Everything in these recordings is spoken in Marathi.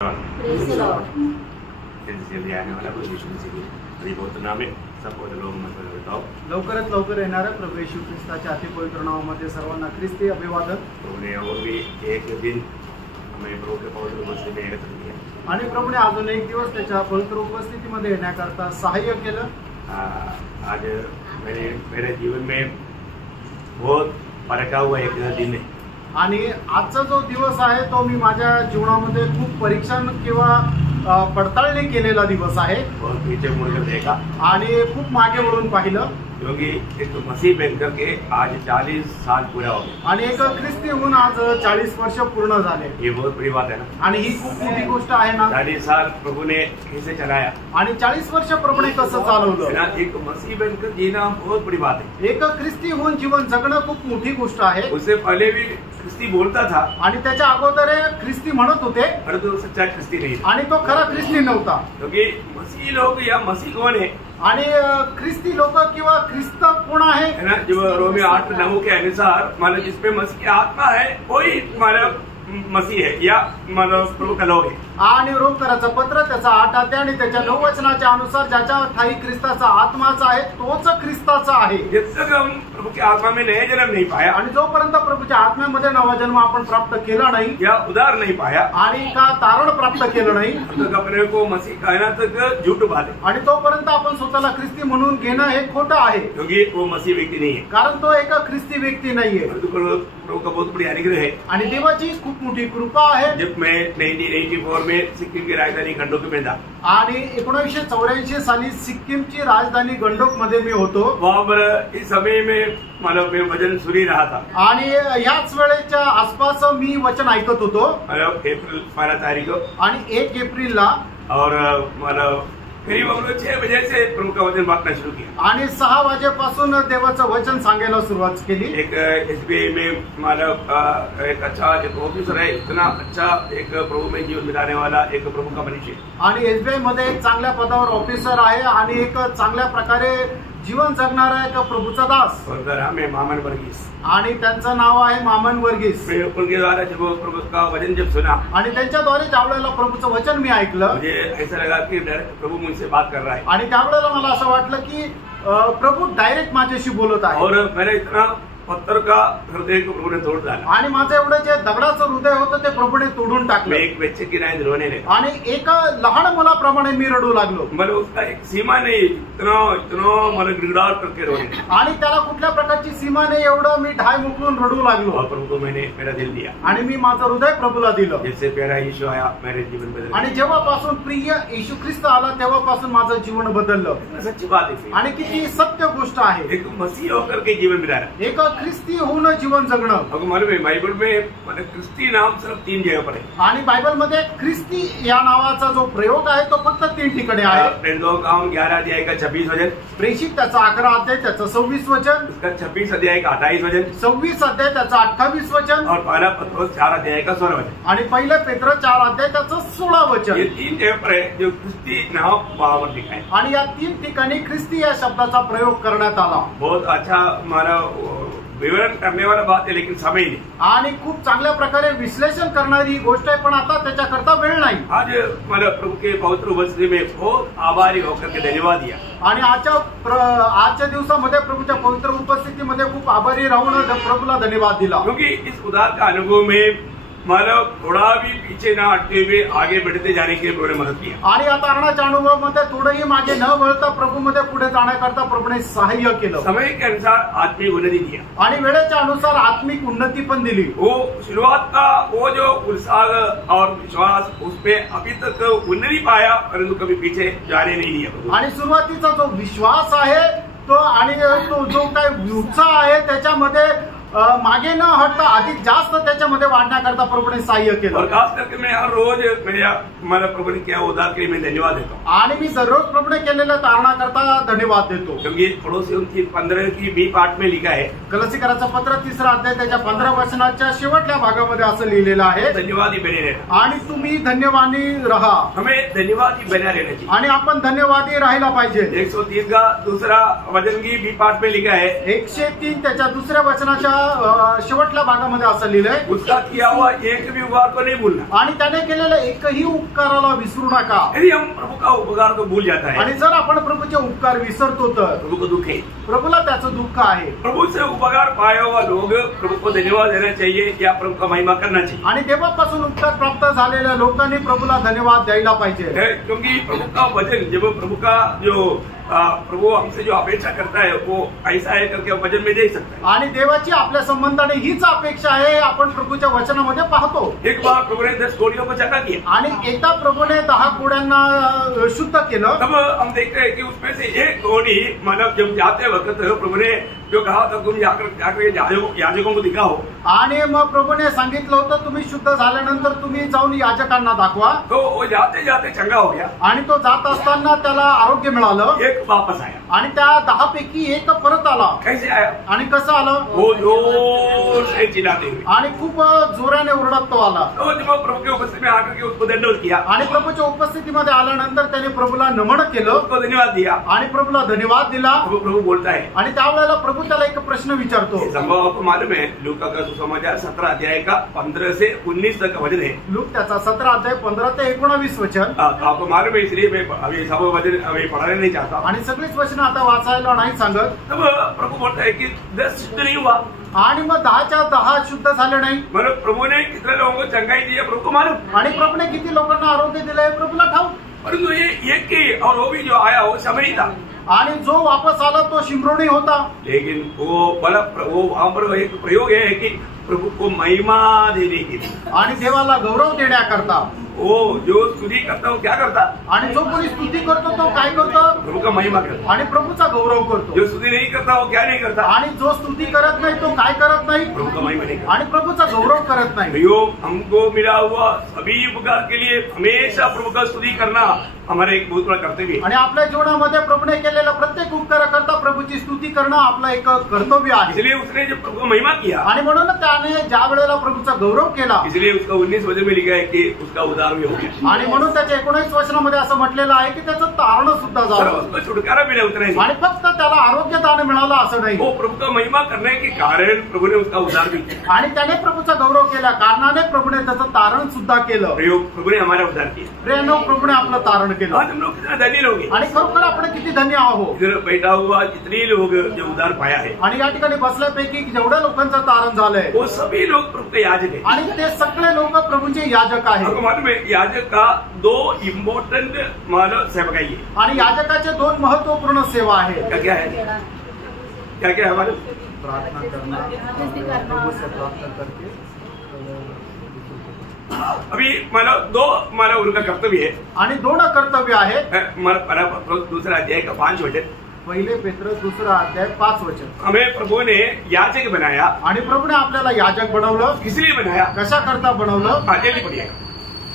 Praise the Lord. लवकरात लवकर येणाऱ्या प्रभू येशू ख्रिस्ताच्या अतिपवित्र नावामध्ये सर्वांना ख्रिस्ती अभिवादन. आणि प्रभूने अजून एक दिवस त्याच्या पवित्र उपस्थितीमध्ये येण्याकरता सहाय्य केलं. आज मेरे जीवन में बहुत फरक हुआ एक दिन है. आणि आजचा जो दिवस आहे तो मी माझ्या जीवनामध्ये खूप परीक्षण किंवा पडताळणी केलेला दिवस आहे. पीछे मुड़कर देखा आणि खूप मागे वळून पाहिलं, क्योंकि एक मसीह बनकर के आज 40 साल पूरा हो गए. आणि एक ख्रिस्ती होऊन आज 40 वर्ष पूर्ण झाले. ये बहुत बड़ी बात है ना. आणि ही खूप मोठी गोष्ट आहे ना. 40 साल प्रभु ने कैसे चलाया आणि 40 वर्ष प्रभूने कसं चालवलं. एक मसीह बनकर जीना बहुत बड़ी बात है. एक ख्रिस्ती होऊन जीवन जगणं खूप मोठी गोष्ट आहे. उससे पहले भी ख्रिस्ती बोलता था, आणि त्याच्या अगोदर ख्रिस्ती म्हणत होते, परंतु तो सच्चा ख्रिस्ती नहीं था. आणि तो खरा ख्रिस्ती नव्हता. क्योंकि मसीह लोग या मसीह कौन है आणि ख्रिस्ती लोक किंवा ख्रिस्त कोण आहे ना. जो रोमी 8:9 के अनुसार मतलब जिसपे मसीह की आत्मा है वही मतलब मसीह है या मतलब प्रभु का लोग है. आणि रोमकराचं पत्र त्याचा 8 अध्याय आणि त्याच्या 9 वचनाच्या अनुसार ज्याच्या ठाई ख्रिस्ताचा आत्माचा आहे तोच ख्रिस्ताचा आहे. जब तक हम प्रभु की आत्मा में नया जन्म नहीं पाया आणि जोपर्यंत प्रभूच्या आत्म्यामध्ये नवा जन्म आपण प्राप्त केला नाही या उदार नहीं पाया आणि का तारण प्राप्त केलं नाही, तब अपने को मसीह कहना तक झूठ बात है. आणि तोपर्यंत आपण स्वतःला ख्रिस्ती म्हणून घेणं हे खोटं आहे. क्योंकि वो मसीह व्यक्ति नहीं है. कारण तो एक ख्रिस्ती व्यक्ती नाहीये. प्रभु का बहुत बड़ी अनुग्रह है. आणि देवाची खूप मोठी कृपा आहे. जब मैं 1984 में सिक्किम की राजधानी गंडोक में था, आणि 1984 साली सिक्कीमची राजधानी गंडोक मध्ये मी होतो. वहाँ पर इस समय में मतलब मैं वचन सुनी रहा था. आणि याच वेळेच्या आसपास मी वचन ऐकत होतो. मतलब अप्रैल 12 तारीख को आणि 1 एप्रिलला और मतलब करीब हम लोग 6 बजे से प्रभु का वचन बांटना शुरू किया. आणि 6 वाजेपासून देवाचं वचन सांगायला सुरुवात केली. एक SBI में मतलब एक अच्छा एक ऑफिसर है, इतना अच्छा एक प्रभु में जीवन बिताने वाला एक प्रभु का मनुष्य. आणि SBI मध्ये एक चांगल्या पदावर ऑफिसर आहे आणि एक चांगल्या प्रकारे जीवन जगणारा एक प्रभूचा दास. और नाम है मामन वर्गीस. आणि त्यांचं नाव आहे मामन वर्गीस. उनके द्वारा जब प्रभु का वचन जब सुना आणि त्यांच्याद्वारे ज्यावेळेला प्रभूचं वचन मी ऐकलं, मुझे ऐसा लगा कि डायरेक्ट प्रभु मुझसे बात कर रहा है. आणि त्यावेळेला मला असं वाटलं की प्रभू डायरेक्ट माझ्याशी बोलत आहे. और मेरा इतना पत्थर का हृदय को प्रभु ने तोड़ डाला. आणि माझं एवढं जे दगडाचं हृदय होतं ते प्रभूने तोडून टाकलं. एक बच्चे की नाय रोने लगा. आणि एक लहान मुलाप्रमाणे मी रडू लागलो. मतलब उसका एक सीमा नहीं, इतना इतना मतलब गिड़गिड़ाहट करके रोने. आणि त्याला कुठल्या प्रकारची सीमा नाही एवढं मी ढाय मुकलून रडू लागलो. और प्रभु को मैंने मेरा दिल दिया. आणि मी माझं हृदय प्रभूला दिलं. जैसे प्यारा यीशु आया मेरे जीवन बदल. आणि जेव्हापासून प्रिय येशू ख्रिस्त आला तेव्हापासून माझं जीवन बदललं. सच्ची बात है. आणि किती सत्य गोष्ट आहे. एक मसीह होकर के जीवन बिताना, एक ख्रिस्ती होऊन जीवन जगणं. आपको मालूम है बाइबल में मतलब ख्रिस्ती नाम सिर्फ 3 जगह पर है. आणि बायबल मध्ये ख्रिस्ती या नावाचा जो प्रयोग आहे तो फक्त 3 ठिकाणी आहे. प्रेरितों 11 अध्याय का 26 वचन, प्रेषित त्याचा 11 अध्याय त्याचं 26 वचन, उसका 26 अध्याय का 28 वचन, 26 अध्याय त्याचं 28 वचन, और पहला पत्रोस 4 अध्याय का 16 वचन. आणि पहिलं पेत्र 4 अध्याय त्याचं 16 वचन. ये 3 जगह पर है जो ख्रिस्ती नाम वहां पर लिखा है. आणि या 3 ठिकाणी ख्रिस्ती या शब्दाचा प्रयोग करण्यात आला. बहुत अच्छा हमारा विवरण करने वाला बात है, लेकिन समय नहीं. आणि खूप चांगल्या प्रकारे विश्लेषण करणारी ही गोष्ट आहे, पण आता त्याच्याकरता वेळ नाही. आज मतलब प्रभु के पवित्र वचन में बहुत आभारी होकर के धन्यवाद दिया. आणि आजच्या दिवसामध्ये प्रभूच्या पवित्र उपस्थितीमध्ये खूप आभारी राहून प्रभूला धन्यवाद दिला. क्योंकि इस उदार का अनुभव में मतलब थोड़ा भी पीछे ना हटते हुए आगे बढ़ते जाने के लिए प्रभु ने मदद किया. आणि या तारणाच्या अनुभवामध्ये थोडंही मागे न वळता प्रभूमध्ये पुढे जाण्याकरता प्रभूने सहाय्य केलं. समय के अनुसार आत्मिक उन्नति दिया. आणि वेळेच्या अनुसार आत्मिक उन्नती पण दिली. वो शुरुआत का वो जो उत्साह और विश्वास उसमें अभी तक उन्नति पाया, परंतु कभी पीछे जाने नहीं दिया. आणि सुरुवातीचा जो विश्वास आहे तो आणि तो जो काही उत्साह आहे त्याच्यामध्ये मागे न हटता अधिक जास्त त्याच्यामध्ये वाढण्याकरता प्रभूने सहाय्य केलं. और खास करके मैं हर रोज मेरा मला प्रभु ने क्या उदार के लिए मैं धन्यवाद देता हूँ. आणि मी दररोज प्रभूने केलेल्या तारणाकरता धन्यवाद देतो. क्योंकि पड़ोसियों की 15 की बी पाठ में लिखा है, कलसीकराचं पत्र 3 अध्याय त्याच्या 15 वचनाच्या शेवटल्या भागामध्ये असं लिहिलेलं आहे, धन्यवादी बने रहना. आणि तुम्ही धन्यवादी रहा. हमें धन्यवादी बना रहना चाहिए. आणि आपण धन्यवादी राहायला पाहिजे. 103 का दूसरा वचन की बी पाठ में लिखा है, 103 त्याच्या दुसऱ्या वचनाच्या शेवटल्या भागामध्ये असं लिहिलंय, उसका किया हुआ एक भी उपकार को नहीं भूलना। आणि त्याने केलेल्या एकही उपकाराला विसरू नका। यदि हम प्रभु का उपकार को भूल जाता है, आणि जर आपण प्रभूचे उपकार विसरतो तर प्रभु को दुख है। प्रभूला त्याचं दुःख आहे। प्रभु से उपकार पाया हुआ लोग प्रभु को धन्यवाद देना चाहिए या प्रभु का महिमा करना चाहिए। आणि देवापासून उपकार प्राप्त झालेल्या लोकांनी प्रभूला धन्यवाद द्यायला पाहिजे, क्योंकि प्रभु का वचन, जब प्रभु का जो प्रभु हमसे जो अपेक्षा करता है वो ऐसा है करके वचन में दे सकता है। आणि देवाची आपल्या संबंधाने हीच अपेक्षा आहे, आपण प्रभूच्या वचनामध्ये पाहतो। एक बार प्रभु ने 10 कोड़ियों को चंगा किया, आणि एकदा प्रभूने 10 कोड्यांना शुद्ध केलं। तब हम देखते हैं कि उसमें से एक कोड़ी, मतलब जब जाते वक्त प्रभु ने जो कहा था तुम जाकर याजकों को दिखाओ, आणि मग प्रभूने सांगितलं होतं तुम्ही शुद्ध झाल्यानंतर तुम्ही जाऊन याजकांना दाखवा। तो वो जाते जाते चंगा हो गया, आणि तो जात असताना त्याला आरोग्य मिळालं। एक वापस आया, आणि त्या 10 पैकी एक परत आला। कैसे आया? आणि कसं आलं? वो जोर से चिल्लाते हुए, आणि खूप जोराने ओरडत तो आला। तो जब प्रभु के उपस्थिति में आकर के उसको दंडवत किया, आणि प्रभूच्या उपस्थितीमध्ये आल्यानंतर त्याने प्रभूला नमन केलं, उसको धन्यवाद दिया, आणि प्रभूला धन्यवाद दिला। प्रभु बोलता है, आणि त्यावेळेला प्रभू त्याला एक प्रश्न विचारतो। संभव आपको मालूम है, लूका का सुसमाचार 17 अध्याय का 15 से 19 तक का वचन है। लूक त्याचा 17 अध्याय 15 ते 19 वचन। तो आपको मालूम है, इसलिए मैं अभी सब वचन अभी पढ़ाने नहीं चाहता। आणि सगळीच वचन आता वाचायला नाही सांगत। तब प्रभु बोलता है कि 10 शुद्ध नहीं हुआ, आणि मग 10च्या 10 शुद्ध झाले नाही। मतलब प्रभु ने कितने लोगों को चंगाई दी है प्रभु को मालूम, आणि प्रभूने किती लोकांना आरोग्य दिलंय प्रभूला ठाऊक। परंतु ये एक ही, और वो भी जो आया वो समय था, आणि जो वापस आला तो शिमरोनी होता। लेकिन वो वहां पर एक प्रयोग है कि प्रभु को महिमा देने के लिए, आणि देवाला गौरव देण्याकरता वो जो स्तुति करता वो क्या करता, आणि जो कोणी स्तुती करतो तो काय करतो? प्रभु का महिमा करता। आणि प्रभूचा गौरव करतो। जो स्तुति नहीं करता वो क्या नहीं करता, आणि जो स्तुती करत नाही तो काय करत नाही? प्रभु का महिमा नहीं करता। आणि प्रभूचा गौरव करत नाही। प्रयोग हमको मिला हुआ सभी उपकार के लिए हमेशा प्रभु का स्तुति करना हमारा एक बहुत बड़ा कर्तव्य है। आणि आपल्या जीवनामध्ये प्रभूने केलेल्या प्रत्येक उपकाराकरता प्रभूची स्तुती करणं आपलं एक कर्तव्य आहे। इसलिए उसने जब प्रभु का महिमा किया, आणि म्हणून त्याने ज्या वेळेला प्रभूचा गौरव केला, इसलिए उसका 19 वचन में लिखा है कि उसका उद्धार भी हो गया। आणि म्हणून त्याच्या 19 वचनामध्ये असं म्हटलेलं आहे की त्याचं तारण सुद्धा और झालं, उसको छुटकारा मिला उतना ही। आणि फक्त त्याला आरोग्यदान मिळालं असं नाही। वो प्रभु का महिमा करने के कारण प्रभु ने उसका उद्धार भी किया। आणि त्याने प्रभूचा गौरव केल्या कारणाने प्रभूने त्याचं तारण सुद्धा केलं। प्रभु ने हमारा उद्धार किया, प्रेम प्रभूने आपलं तारण केलं। आज हम लोग कितना धनी लोग हैं। आणि खरोखर आपण किती धन्य आहोत। इधर बैठा हुआ जितने लोग जो उद्धार पाया है, आणि या ठिकाणी बसल्यापैकी जेवढ्या लोकांचं तारण झालंय वो सभी लोग प्रभु के याजक है। आणि ते सगळे लोक प्रभूचे याजक आहेत। आपको मालूम है, याजक का 2 इम्पोर्टेंट मानव सेवकाई है। आणि याजकाचे 2 महत्वपूर्ण सेवा आहेत। क्या क्या है, क्या क्या है मालूम? प्रार्थना करना, प्रभु से प्रार्थना करके अभी मानव 2 मानव उनका कर्तव्य है। आणि 2 कर्तव्य आहेत। दूसरा अध्याय का 5 वचन, पहिले पेत्र 2 अध्याय 5 वचन। हमें प्रभु ने याजक बनाया। आणि प्रभूने आपल्याला याजक बनवलं। इसलिए बनाया, कशा करता बनवलं? आगे भी पढ़िए।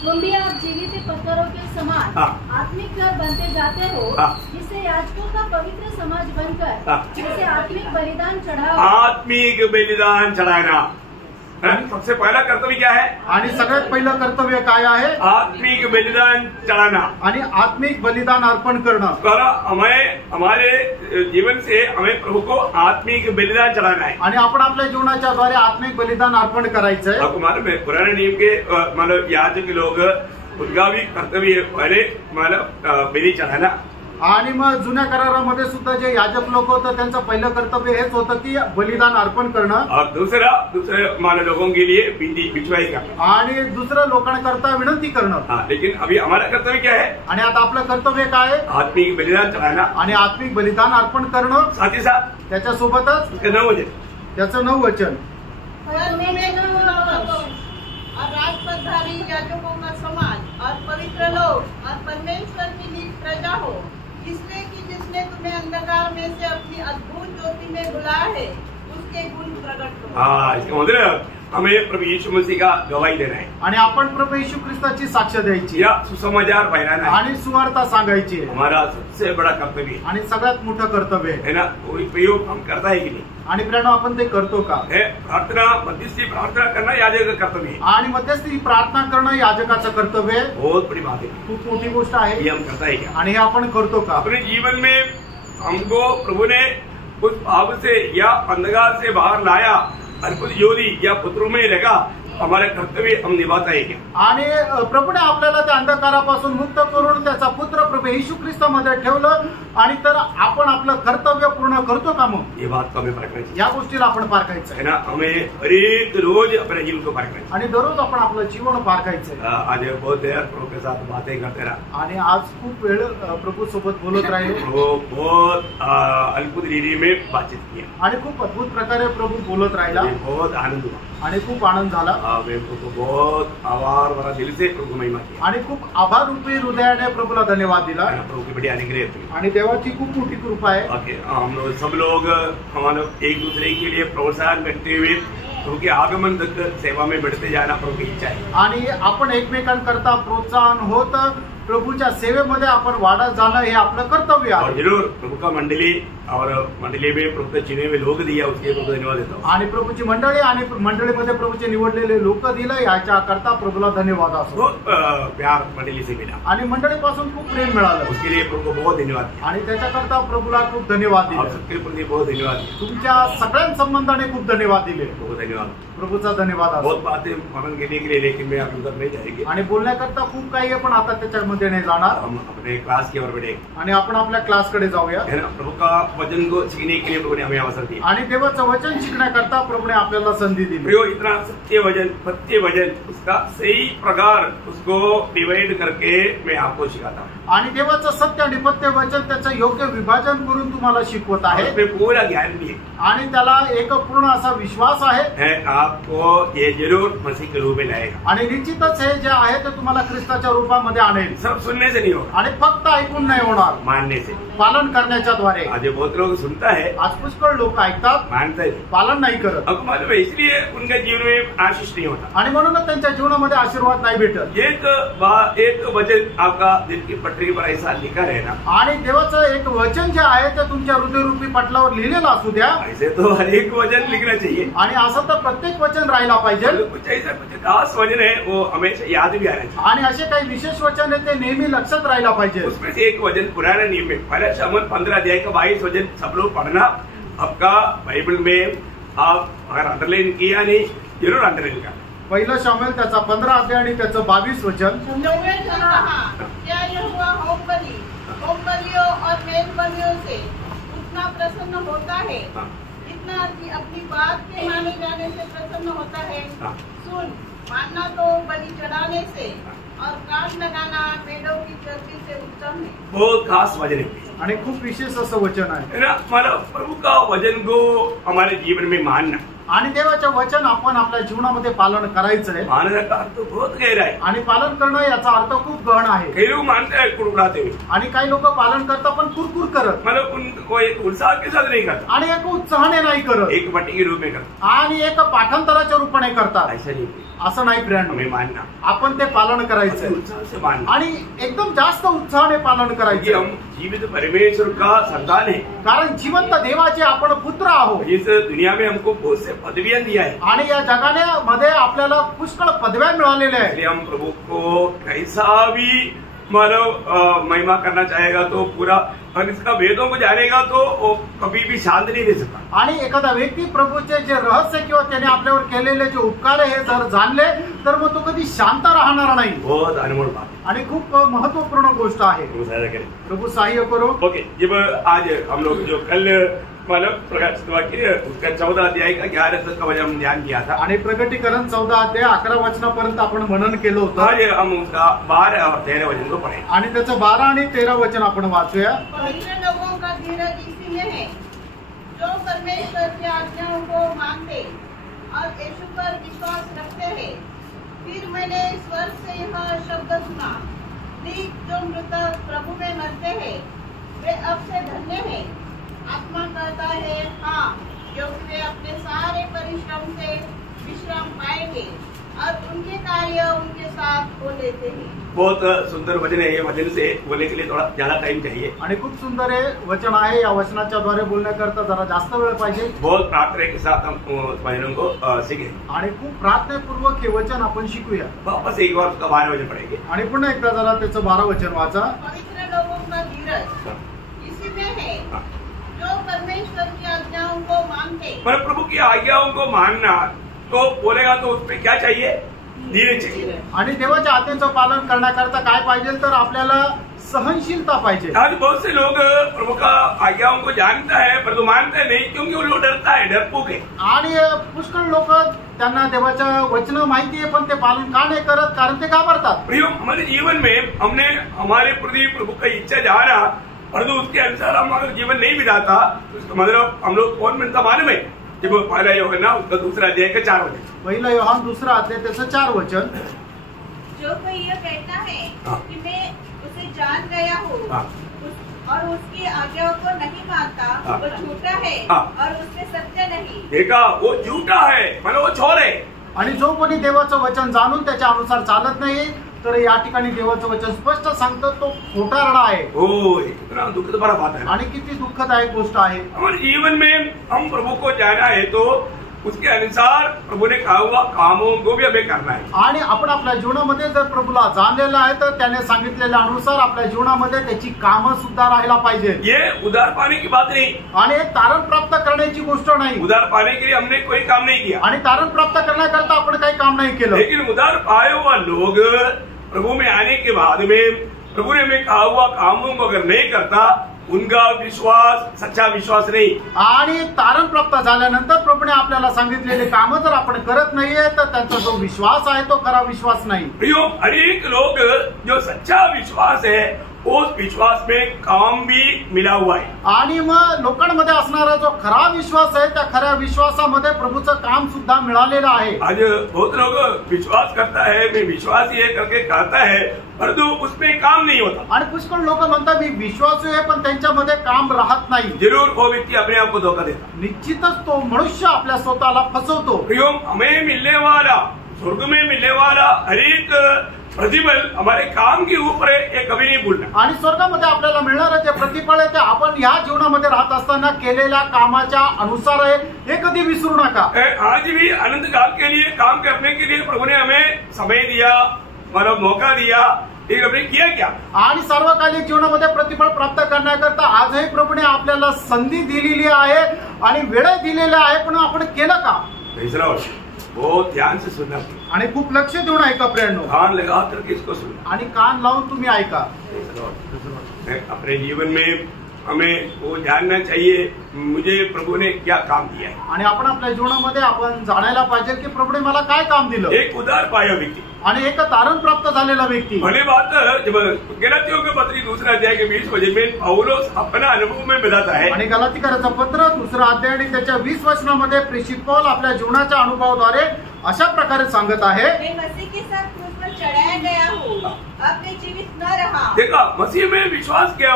तुम भी आप जीवित पत्थरों के समान आत्मिक घर बनते जाते हो, जिससे याजकों का पवित्र समाज बनकर जिसे आत्मिक बलिदान चढ़ाओ। आत्मिक बलिदान चढ़ाना सबसे पहला कर्तव्य क्या है? आणि सगळ्यात पहिलं कर्तव्य काय आहे? आत्मिक बलिदान चढ़ाना। आणि आत्मिक बलिदान अर्पण करणं। हमें हमारे जीवन से हमें प्रभु को आत्मिक बलिदान चढ़ाना है। आणि आपण आपल्या जीवनाच्या द्वारे आत्मिक बलिदान अर्पण करायचंय। आपको मालूम है, पुराने नियम के मतलब याजक लोग उनका भी कर्तव्य पहले मतलब बलि चढ़ाना। आणि मग जुन्या करारामध्ये सुद्धा जे याजक लोक होतं त्यांचं पहिलं कर्तव्य हेच होतं की बलिदान अर्पण करणं। और दूसरे मानव लोगों के लिए विनती भिजवाई करना। आणि दुसरं लोकांकरता विनंती करणं। लेकिन अभी हमारा कर्तव्य क्या है? आणि आता आपलं कर्तव्य काय आहे? आत्मिक बलिदान चढ़ाना। आणि आत्मिक बलिदान अर्पण करणं। साथ ही साथ त्याच्यासोबतच उसके 9 वचन, त्याचं 9 वचन, और राजपदधारी याजकों का समाज और पवित्र लोग और परमेश्वर की नीत प्रजा हो, इसलिए कि जिसने तुम्हें अंधकार में से अपनी अद्भुत ज्योति में बुलाया है उसके गुण प्रकट हो। इसका मतलब हमें प्रभु यीशु मसीह का गवाही देना है। आणि आपण प्रभू येशू ख्रिस्ताची साक्ष द्यायची, या सुसमाचार फैलाना है, आणि सुवार्ता सांगायची हमारा सबसे बड़ा कर्तव्य है। आणि सगळ्यात मोठं कर्तव्य है ना? कोई प्रयोग हम करता है कि नहीं? आणि प्रेरणा आपण ते करतो का? प्रार्थना, मध्यस्थी प्रार्थना करना याजक का कर्तव्य है। आणि मध्यस्थी प्रार्थना करणं याजकाचं कर्तव्य आहे। बहुत बड़ी बात है, खूप मोठी गोष्ट आहे। ये हम करता है क्या? आणि हे आपण करतो का? अपने जीवन में हमको प्रभु ने उस भाव से या अंधकार से बाहर लाया, अद्भुत ज्योति या पुत्रों में लगा, हमारे कर्तव्य हम निभाता है क्या? आणि प्रभूने आपल्याला त्या अंधकारापासून मुक्त करून त्याचा पुत्र प्रभू येशू ख्रिस्तामध्ये ठेवलं, आणि तर आपण आपलं कर्तव्य पूर्ण करतो का मग? ये बात को हमें परखायची या गोष्टीला आपण पारखायचं है ना. हमें हरेक रोज अपने जीवन को परखायचं. आणि दररोज आपण आपलं जीवन पारखायचं. आज बहुत देर प्रभु के साथ बातें करते रहा, आणि आज खूप वेळ प्रभू सोबत बोलत राहिले. वो बहुत अद्भुत रीति में बातचीत किया आणि खूप अद्भुत प्रकारे प्रभू बोलत राहिला, बहुत आनंद हुआ. आणि खूप आनंद झाला. मैं प्रभु को बहुत आभार भरा दिल से प्रभु को महिमा किया. आणि खूप आभार रूपी हृदयाने प्रभूला धन्यवाद दिला. प्रभु की बड़ी अनुग्रह आणि देवाची खूप मोठी कृपा आहे. हम लोग सब लोग हमारे एक दूसरे के लिए प्रोत्साहन करते हुए प्रभु के आगमन तक सेवा में बढ़ते जाना प्रभु की इच्छा है. आणि आपण एकमेकांकरता प्रोत्साहन होत प्रभूच्या सेवेमध्ये आपण वाढत जाणं हे आपलं कर्तव्य और आहे. जरूर प्रभु का मंडली और मंडली में प्रभु के चुने हुए लोग दिया, उसके प्रभु धन्यवाद देता हूँ. आणि प्रभूची मंडळी आणि मंडळीमध्ये प्रभूचे निवडलेले लोक दिलं, याच्या करता प्रभूला धन्यवाद असो. बहुत प्यार मंडली से मिला, आणि मंडळीपासून खूप प्रेम मिळालं, उसके लिए प्रभु को बहुत धन्यवाद. आणि त्याच्याकरता प्रभूला खूप धन्यवाद आप दिले. सबके प्रति बहुत धन्यवाद. तुमच्या सगळ्या संबंधाने खूप धन्यवाद दिले. बहुत धन्यवाद. प्रभूचा धन्यवाद असो. बहुत बातें मनन करने के लिए, लेकिन मैं अभी तक नहीं जाएगी. आणि बोलण्याकरता खूप काही आहे, पण आता त्याच्यामध्ये नाही जाणार. हम अपने क्लास की ओर बढ़े, आणि आपण आपल्या क्लासकडे जाऊया. है ना. प्रभु का वचन को सीखने के लिए प्रभु ने हमें अवसर दिया. आणि देवाचं वचन शिकण्याकरता प्रभूने आपल्याला संधी दिली. प्रियो, इतना सत्य वचन, पत्य वचन, उसका सही प्रकार उसको डिवाइड करके मैं आपको सिखाता हूँ. आणि देवाचं सत्य आणि पत्य वचन त्याचं योग्य विभाजन करून तुम्हाला शिकवत आहे. उसमें पूरा ज्ञान भी है. आणि त्याला एक पूर्ण असा विश्वास आहे. आपको ये जरूर मसीह के रूप में लाएगा. आणि निश्चितच हे जे आहे ते तुम्हाला ख्रिस्ताच्या रूपामध्ये आणेल. सब सुनने से नहीं होगा, आणि फक्त ऐकून नाही होणार, मानने से. पालन करण्याच्या द्वारे. आज बहुत लोग सुनता है, आज पुष्कळ लोक ऐकतात, मानता है, पालन नाही करत. आपको मालूम है, इसलिए उनके जीवन में आशीष नहीं होता. आणि म्हणूनच त्यांच्या जीवनामध्ये आशीर्वाद नाही भेटत. एक वचन आपका दिल की पटरी पर ऐसा लिखा रहना. आणि देवाचं एक वचन जे आहे ते तुमच्या हृदयरूपी पटलावर लिहिलेलं असू द्या. ऐसे तो हर एक वचन लिखना चाहिए. आणि असं तर प्रत्येक वचन राहायला पाहिजे. कुछ ऐसा कुछ खास वचन है, वो हमेशा याद भी आना चाहिए. आणि असे काही विशेष वचन आहे ते नेहमी लक्षात राहायला पाहिजे. उसमें से एक वचन पुराना नियम में, पहला शमूएल 15 अध्याय का 22 वचन सब लोग पढ़ना. आपका बाइबल में आप अगर अंडरलाइन किया नहीं, जरूर अंडरलाइन करना. पहिलं शामिल त्याचा 15 अध्याय आणि त्याचं 22 वचन. शमूएल ने कहा, क्या यहोवा होम बलियों और मेल बलियों से उतना प्रसन्न होता है जितना कि अपनी बात के माने जाने से प्रसन्न होता है? सुन, मानना तो बलि चढ़ाने से और काट लगाना मेढ़ों की चर्बी से उत्तम है. बहुत खास वचन है आणि खूप विशेष असं वचन आहे. ना. हमारा प्रभु का वचन को हमारे जीवन में मानना. आणि देवाचं वचन आपण आपल्या जीवनामध्ये पालन करायचं आहे. मानने का अर्थ बहुत गहरा है. आणि पालन करणं याचा अर्थ खूप गहन आहे. कई लोग मानते हैं कुड़कुड़ाते हुए, आणि काही लोक पालन करतात पण कुरकुर करत. मतलब उनको एक उत्साह के साथ नहीं करता, आणि एक उत्साहाने नाही करत, एक पट्टी के रूप में करता. आणि एक पाठांतराच्या रूपाने करतात. ऐसा नहीं, असं नाही फ्रेंड. हमें मानना, आपण ते पालन करायचं उत्साह से मानना. आणि एकदम जास्त उत्साहाने पालन कि करायचं. हम जीवित परमेश्वर का संतान है. कारण जिवंत देवाचे आपण पुत्र आहोत. इस दुनिया में हमको बहुत से पदवियां दिया है. आणि या जगामध्ये आपल्याला पुष्कळ पदव्या मिळालेल्या आहेत. इसलिए हम प्रभु को कैसा भी मतलब महिमा करना चाहेगा तो पूरा, और इसका वेदों को जानेगा तो वो कभी भी शांत नहीं दे सकता. आणि एखादा व्यक्ती प्रभूचे जे रहस्य किंवा त्याने आपल्यावर केलेले जे उपकार हे जर जाणले तर मग तो कधी शांत राहणार नाही. बहुत अनमोल बात. आणि खूप महत्वपूर्ण गोष्ट आहे. प्रभु सहायता करे. प्रभू सहाय्य करो. ओके, जब आज हम लोग जो कल मतलब प्रकाशित वाक्य उसका 14 अध्याय का 11 तक का वचन हम ध्यान किया था. आणि प्रकटीकरण 14 अध्याय 11 वचनापर्यंत आपण मनन केलं होतं. आज हम उसका 12 और 13 वचन को पढ़े. आणि त्याचं 12 आणि 13 वचन आपण वाचूया. पवित्र लोगों का धीरज इसी में है जो परमेश्वर की आज्ञाओं को मानते और यीशु पर विश्वास रखते हैं. फिर मैंने स्वर्ग से यह शब्द सुना, ठीक जो मृतक प्रभु में मरते हैं वे अब से धन्य हैं. आत्मा कहता है हाँ, क्योंकि वे अपने सारे परिश्रम से विश्राम पाएंगे और उनके कार्य उनके साथ हो लेते हैं. बहुत सुंदर वचन है. ये वचन से बोलने के लिए थोड़ा ज्यादा टाइम चाहिए. आणि खूप सुंदर हे वचन आहे. या वचनाच्या द्वारे बोलण्याकरता जरा जास्त वेळ पाहिजे. बहुत प्रार्थना के साथ हम वचनों को सीखे. आणि खूप प्रार्थनापूर्वक हे वचन आपण शिकूया. वापस एक बार उसका 12 वचन पढ़ेंगे. आणि पुन्हा एकदा जरा त्याचं 12 वचन वाचा. पवित्र लोगों का धीरज इसी में है जो परमेश्वर परमेश्वर की आज्ञाओं को मानते। पर प्रभु की आज्ञाओं को मानना तो बोलेगा तो उसमें क्या चाहिए? धीरे चाहिए। आणि देवाच्या आज्ञेचं पालन करण्याकरता काय पाहिजे तर आपल्याला सहनशीलता पाहिजे। आज बहुत से लोग प्रभु का आज्ञाओं को जानता है परंतु मानते नहीं, क्योंकि वो लोग डरता है, डरपोक है। आणि पुष्कळ लोक त्यांना देवाचं वचन माहिती आहे पण ते पालन का नाही करत? कारण ते घाबरतात। प्रियो, हमारे जीवन में हमने हमारे प्रति प्रभु का इच्छा जाना परंतु उसके अनुसार हमारा जीवन नहीं बिताता, मतलब हम लोग कौन बनता मालूम है? जब पहला यूहन्ना उसका 2 अध्याय का 4 वचन, पहिला योहान 2 अध्याय त्याचं 4 वचन, जो कोई यह कहता है कि मैं उसे जान गया हूँ और उसकी आज्ञाओं को नहीं मानता, वो झूठा है और उसमें सत्य नहीं। देखा, वो झूठा है, मतलब वो छोर है। आणि जो कोणी देवाचं वचन जाणून त्याच्या अनुसार चालत नाही तर या ठिकाणी देवाचं वचन स्पष्ट सांगतं तो खोटारडा आहे। ओ, इतना दुख भरा बात है। आणि किती दुःखदायक गोष्ट आहे। हमारे जीवन में हम प्रभु को जाना है तो उसके अनुसार प्रभु ने कहा हुआ कामों को भी हमें करना है। आणि आपण आपल्या जीवनामध्ये जर प्रभूला जाणलेलं आहे तर त्याने सांगितलेल्या अनुसार आपल्या जीवनामध्ये त्याची कामं सुद्धा राहायला पाहिजे। ये उधार पाने की बात नहीं, आणि तारण प्राप्त करण्याची गोष्ट नाही। उधार पाने के लिए हमने कोई काम नहीं किया आणि तारण प्राप्त करण्याकरता आपण काही काम नाही केलं। लेकिन उधार पाए हुआ लोग प्रभु में आने के बाद में प्रभु ने हमें कहा हुआ कामों को अगर नहीं करता, उनका विश्वास सच्चा विश्वास नहीं। आणि तारण प्राप्त झाल्यानंतर प्रभूने आपल्याला सांगितलेले काम जर आपण करत नाहीये तर त्यांचा जो विश्वास आहे तो खरा विश्वास नाही। प्रियो, अनेक लोग जो सच्चा विश्वास है उस विश्वास में काम भी मिला हुआ है। आणि मग लोकांमध्ये असणारा जो खरा विश्वास आहे त्या खऱ्या विश्वासामध्ये प्रभूचं काम सुद्धा मिळालेलं आहे। आज बहुत लोग विश्वास करता है, मैं विश्वासी है करके कहता है परंतु उसमें काम नहीं होता। आणि पुष्कळ लोक म्हणतात मी विश्वासू आहे पण त्यांच्यामध्ये काम राहत नाही। जरूर वो व्यक्ति अपने आप को धोखा देता। निश्चितच तो मनुष्य आपल्या स्वतःला फसवतो। प्रियो, हमें मिलने वाला स्वर्ग में मिलने वाला हर एक प्रतिफल हमारे काम के ऊपर है, ये कभी नहीं भूलना। आणि स्वर्गामध्ये आपल्याला मिळणारं जे प्रतिफळ आहे ते आपण ह्या जीवनामध्ये राहत असताना केलेल्या कामाच्या अनुसार आहे, हे कधी विसरू नका। आज भी अनंत काल के लिए काम करने के लिए प्रभु ने हमें समय दिया, मतलब मौका दिया, ये हमने किया क्या? आणि सार्वकालिक जीवनामध्ये प्रतिफळ प्राप्त करण्याकरता आजही प्रभूने आपल्याला संधी दिलेली आहे आणि वेळ दिलेला आहे, पण आपण केलं का? बहुत ध्यान से सुनना आणि खूप लक्ष देऊन ऐका प्रियांनो। कान लगा करके इसको सुनना आणि कान लावून तुम्ही ऐका। अपने जीवन में हमें वो जानना चाहिए मुझे प्रभु ने क्या काम दिया है। आणि आपण आपल्या जीवनामध्ये आपण जाणायला पाहिजे की प्रभूने मला काय काम दिलं। एक उधार पाया व्यक्ती आणि एक तारण प्राप्त झालेला व्यक्ती। भली बात जब गलातियों के पत्र 2 अध्याय के 20 वचन में पौलुस अपना अनुभव में बताता है। आणि गलातीकराचं पत्र 2 अध्याय आणि त्याच्या 20 वचनामध्ये प्रेषित पौल आपल्या जीवनाच्या अनुभवाद्वारे अशा प्रकारे सांगत आहे, मैं मसीह के साथ क्रूस पर चढ़ाया गया हूँ, अब मैं जीवित न रहा। देखा, मसीह में विश्वास किया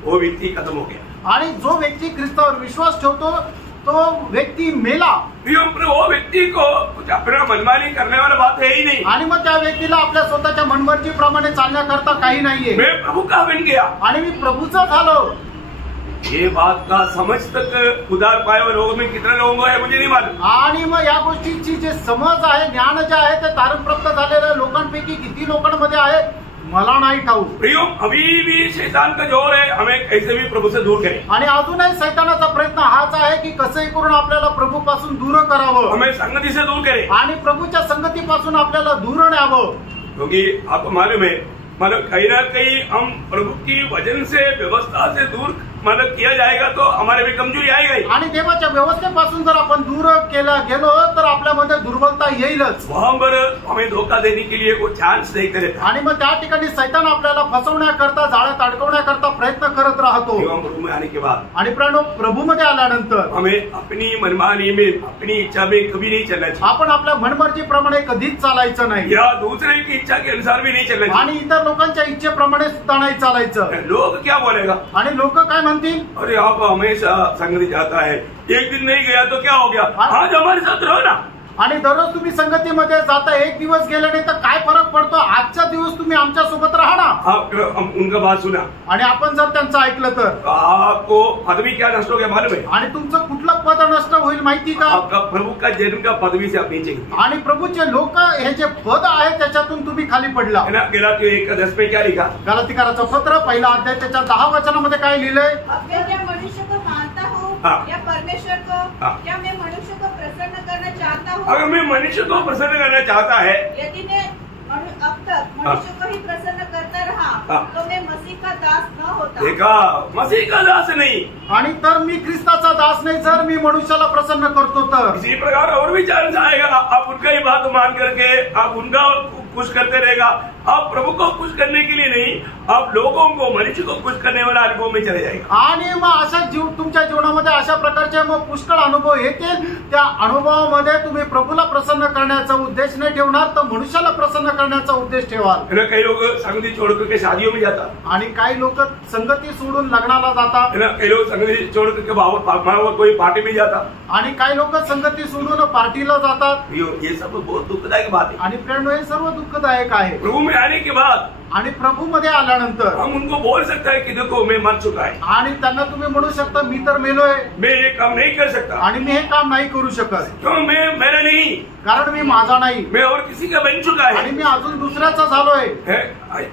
वो व्यक्ति खत्म हो गया। आणि जो व्यक्ती ख्रिस्तावर विश्वास ठेवतो तो व्यक्ती मेला। वो व्यक्ति को कुछ अपना मनमानी करने वाला बात है ही नहीं। आणि मग त्या व्यक्तीला आपल्या स्वतःच्या मनमर्जी प्रमाणे चालण्याकरता काही नाहीये। मैं प्रभु का बन गया आणि मी प्रभूचा झालो। ये बात का समझ तक उधार पाए हुए लोगों में कितने लोगों को है मुझे नहीं मालूम। आणि मग या गोष्टीची जे समज आहे, ज्ञान जे आहे ते तारण प्राप्त झालेल्या लोकांपैकी किती लोकांमध्ये आहे मला नाही ठाऊक। प्रियो, अभी भी शैतान का जोर है हमें कैसे भी प्रभु से दूर करे। आणि अजूनही सैतानाचा प्रयत्न हाच आहे की कसंही करून आपल्याला प्रभूपासून दूर करावं, हमें संगति से दूर करे आणि प्रभूच्या संगतीपासून आपल्याला दूर न्यावं। क्योंकि आपको मालूम है, मतलब कहीं ना कहीं हम प्रभु की वजन से व्यवस्था से दूर मतलब किया जाएगा तो हमारे भी कमजोरी आएगा ही। आणि देवाच्या व्यवस्थेपासून जर आपण दूर गेलो तर आपल्यामध्ये दुर्बलता येईलच। वहां पर हमें धोखा देने के लिए वो चांस नहीं करे। आणि मग त्या ठिकाणी सैतान आपल्याला फसवण्याकरता, जाळ्यात अडकवण्याकरता प्रयत्न करत राहतो। प्रभु में आने के बाद आणि प्रणव प्रभूमध्ये आल्यानंतर हमें अपनी मनमानी में, अपनी इच्छा में कभी नहीं चलना चाहिए। आपण आपल्या मनमर्जीप्रमाणे कधीच चालायचं नाही, या दूसरे की इच्छा के अनुसार भी नहीं चलना चाहिए, आणि इतर लोकांच्या इच्छेप्रमाणे सुद्धा नाही चालायचं। लोग क्या बोलेगा, आणि लोक काय म्हणतील, अरे आप हमेशा संगति जाता है, एक दिन नहीं गया तो क्या हो गया, आज हमारे साथ रहो ना। आणि दररोज तुम्ही संगतीमध्ये जाता, एक दिवस गेले नाही तर काय फरक पडतो, आजचा दिवस तुम्ही आमच्या सोबत राहा ना। आप उनका बात सुना आणि आपण जर त्यांचं ऐकलं तर आपको पदवी क्या नष्ट हो गया मालूम है? आणि तुमचं कुठलं पद नष्ट होईल माहिती का? आपका प्रभु का जन्म का पदवी से आप नीचे गिरे। आणि प्रभूचे लोक हे जे पद आहे त्याच्यातून तुम्ही खाली पडला। गलातियों 1:10 में क्या लिखा? गलातीकराचं पत्र 1 अध्याय त्याच्या 10 वचनामध्ये काय लिहिलंय, अब मैं क्या मनुष्य को मानता या परमेश्वर को, क्या मैं मनुष्य को प्रसन्न करना चाहता हूँ? अगर मैं मनुष्य को प्रसन्न करना चाहता है, यदि मैं अब तक मनुष्य को ही प्रसन्न करता रहा तो मैं मसीह का दास न होता। देखा, मसीह का दास नहीं, आणि तर मी ख्रिस्ताचा दास नाही जर मी मनुष्याला प्रसन्न करतो तर। इसी प्रकार और भी चांस आएगा, आप उनका ही बात मान करके आप उनका खुश करते रहेगा। आप प्रभु को खुश करने के लिए नहीं, आप लोगों को, मनुष्य को खुश करने वाला अनुभव में चले जाएगा। आणि मग अशा तुमच्या जीवनामध्ये अशा प्रकारचे मग पुष्कळ अनुभव येतील। त्या अनुभवामध्ये तुम्ही प्रभूला प्रसन्न करण्याचा उद्देश नाही ठेवणार तर मनुष्याला प्रसन्न करण्याचा उद्देश ठेवाल। कई लोग संगति छोड़ करके शादियों में जाता, आणि काही लोक संगती सोडून लग्नाला जातात, कई लोग संगति छोड़ करके कोई पार्टी में जाता, आणि काही लोक संगती सोडून पार्टीला जातात। ये सब बहुत दुखदायक बात है। आणि प्रेरणा हे सर्व दुःखदायक आहे। प्रभु में आने के बाद आणि प्रभू मध्ये आल्यानंतर हम उनको बोल सकता है कि देखो मैं मर चुका है, आणि त्यांना तुम्ही म्हणू शकता मी तर मेलोय, मैं ये काम नहीं कर सकता, आणि मी हे काम नाही करू शकत, क्यों? मैं मेरा नहीं, कारण मी माझा नाही, मैं और किसी का बन चुका आणि है। मी अजून दुसऱ्याचा झालोय।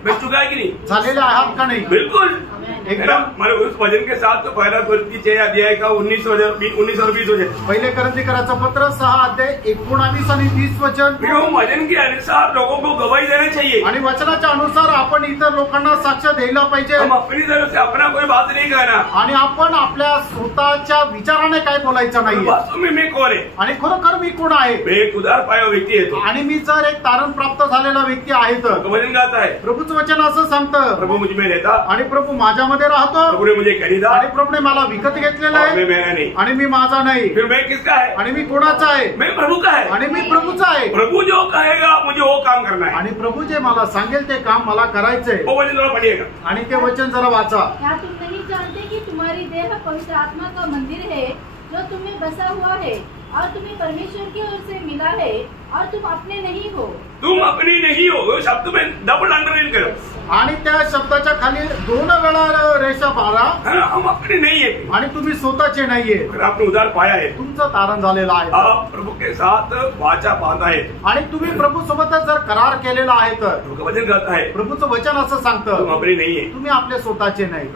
बन चुका है कि नहीं? झालेले आहात का नाही? बिल्कुल एकदम। उस वचन के साथ तो पहला कोरिन्थी 6 अध्याय का 19 और 20 वचन, पहिले कोरिन्थीकरांचं पत्र 6 अध्याय 19 आणि 20 वचन। वचन के अनुसार लोगों को गवाही देना चाहिए, आणि वचनाच्या अनुसार आपण इतर लोकांना साक्ष द्यायला पाहिजे। हम अपनी तरफ से अपना कोई बात नहीं कहना, आणि आपण आपल्या स्वतःच्या विचाराने काय बोलायचं नाही। वास्तव में मैं कौन है? आणि खरोखर मी कोण आहे? मैं एक उधार पाया व्यक्ती है। तो आणि मी जर एक तारण प्राप्त झालेला व्यक्ती आहे तर वचन गाता है, प्रभूचं वचन असं सांगतं, प्रभु मुझ में रहता, आणि प्रभू माझ्यामध्ये राहतो, प्रभु ने मुझे खरीदा, आणि प्रभूने मला विकत घेतलेलं और मैं आहे, मेरा नहीं, आणि मी माझा नाही, फिर मैं किसका है? आणि मी कोणाचा आहे? मैं प्रभु का है। आणि मी प्रभूचा आहे। प्रभु जो कहेगा मुझे वो काम करना है। आणि प्रभू जे मला सांगेल ते काम मला करायचंय। वो वचन जरा पढ़िएगा। आणि ते वचन जरा वाचा। क्या तुम नहीं जानते कि तुम्हारी देह पवित्र आत्मा का मंदिर है जो तुम्हें बसा हुआ है और तुम्हें परमेश्वर की ओर से मिला है और तुम अपने नहीं हो? तुम अपनी नहीं हो, वो शब्द में डबल अंडरलाइन करो। आणि त्या शब्दाच्या खाली 2 वेळा रेषा मारा। हम अपने नहीं है, आणि तुम्ही स्वतःचे नाहीये, अगर आपने उधार पाया है, तुमचं तारण झालेलं आहे, आप प्रभु के साथ वाचा बांधा है, आणि तुम्ही प्रभू सोबतच जर करार केलेला आहे तर प्रभु का वचन कहता है प्रभूचं वचन असं तुम सांगतं अपने नहीं है। तुम्ही आपले स्वतःचे नाही।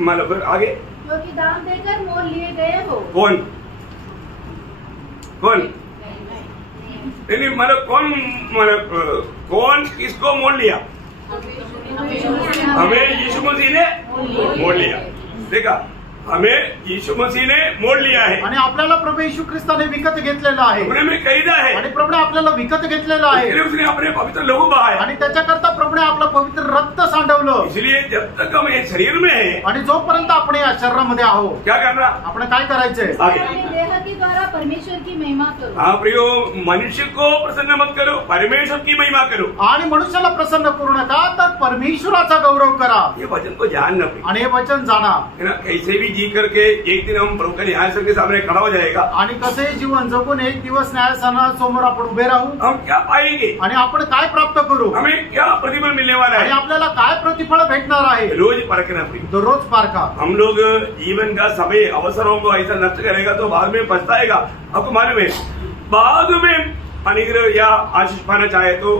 मतलब आगे क्योंकि दाम देकर मोल लिए गए हो। कौन कौन नहीं, मतलब कौन किसको मोल लिया? हमें यीशु मसीह ने मोल लिया। देखा, हमें यीशु मसीह ने मोल लिया है, आणि आपल्याला प्रभू येशू ख्रिस्ताने विकत घेतलेलं आहे, प्रभु ने खरीदा है, आणि प्रभूने आपल्याला विकत घेतलेलं आहे, इसलिए उसने अपने पवित्र लहू बहाया, आणि त्याच्याकरता प्रभूने आपलं पवित्र रक्त सांडवलं। इसलिए जब तक हम ये शरीर में है, आणि जोपर्यंत आपण या शरीरामध्ये आहोत क्या करना? आपण काय करायचंय? आगे अपने देह के द्वारा परमेश्वर की महिमा करो। हाँ प्रियो, मनुष्य को प्रसन्न मत करो, परमेश्वर की महिमा करो। आणि मनुष्याला प्रसन्न करू नका तर परमेश्वराचा गौरव करा। ये वचन को ध्यान रखना आणि हे वचन जाणा, है ना। कैसे भी जी करके एक दिन हम प्रभु के न्यायासन के सामने खड़ा हो जाएगा, आणि कसे जीवन जगून एक दिवस न्यायासनासमोर आपण उभे राहू, हम क्या पाएंगे? आणि आपण काय प्राप्त करू, हमें क्या प्रतिफल मिलने वाला आणि है? आपल्याला काय प्रतिफळ भेटणार आहे? रोज परखना प्रिय। दररोज पारखा। हम लोग जीवन का समय अवसरों को ऐसा नष्ट करेगा तो बाद में पछताएगा। आपको मालूम है, बाद में अनुग्रह या आशीष पाना चाहे तो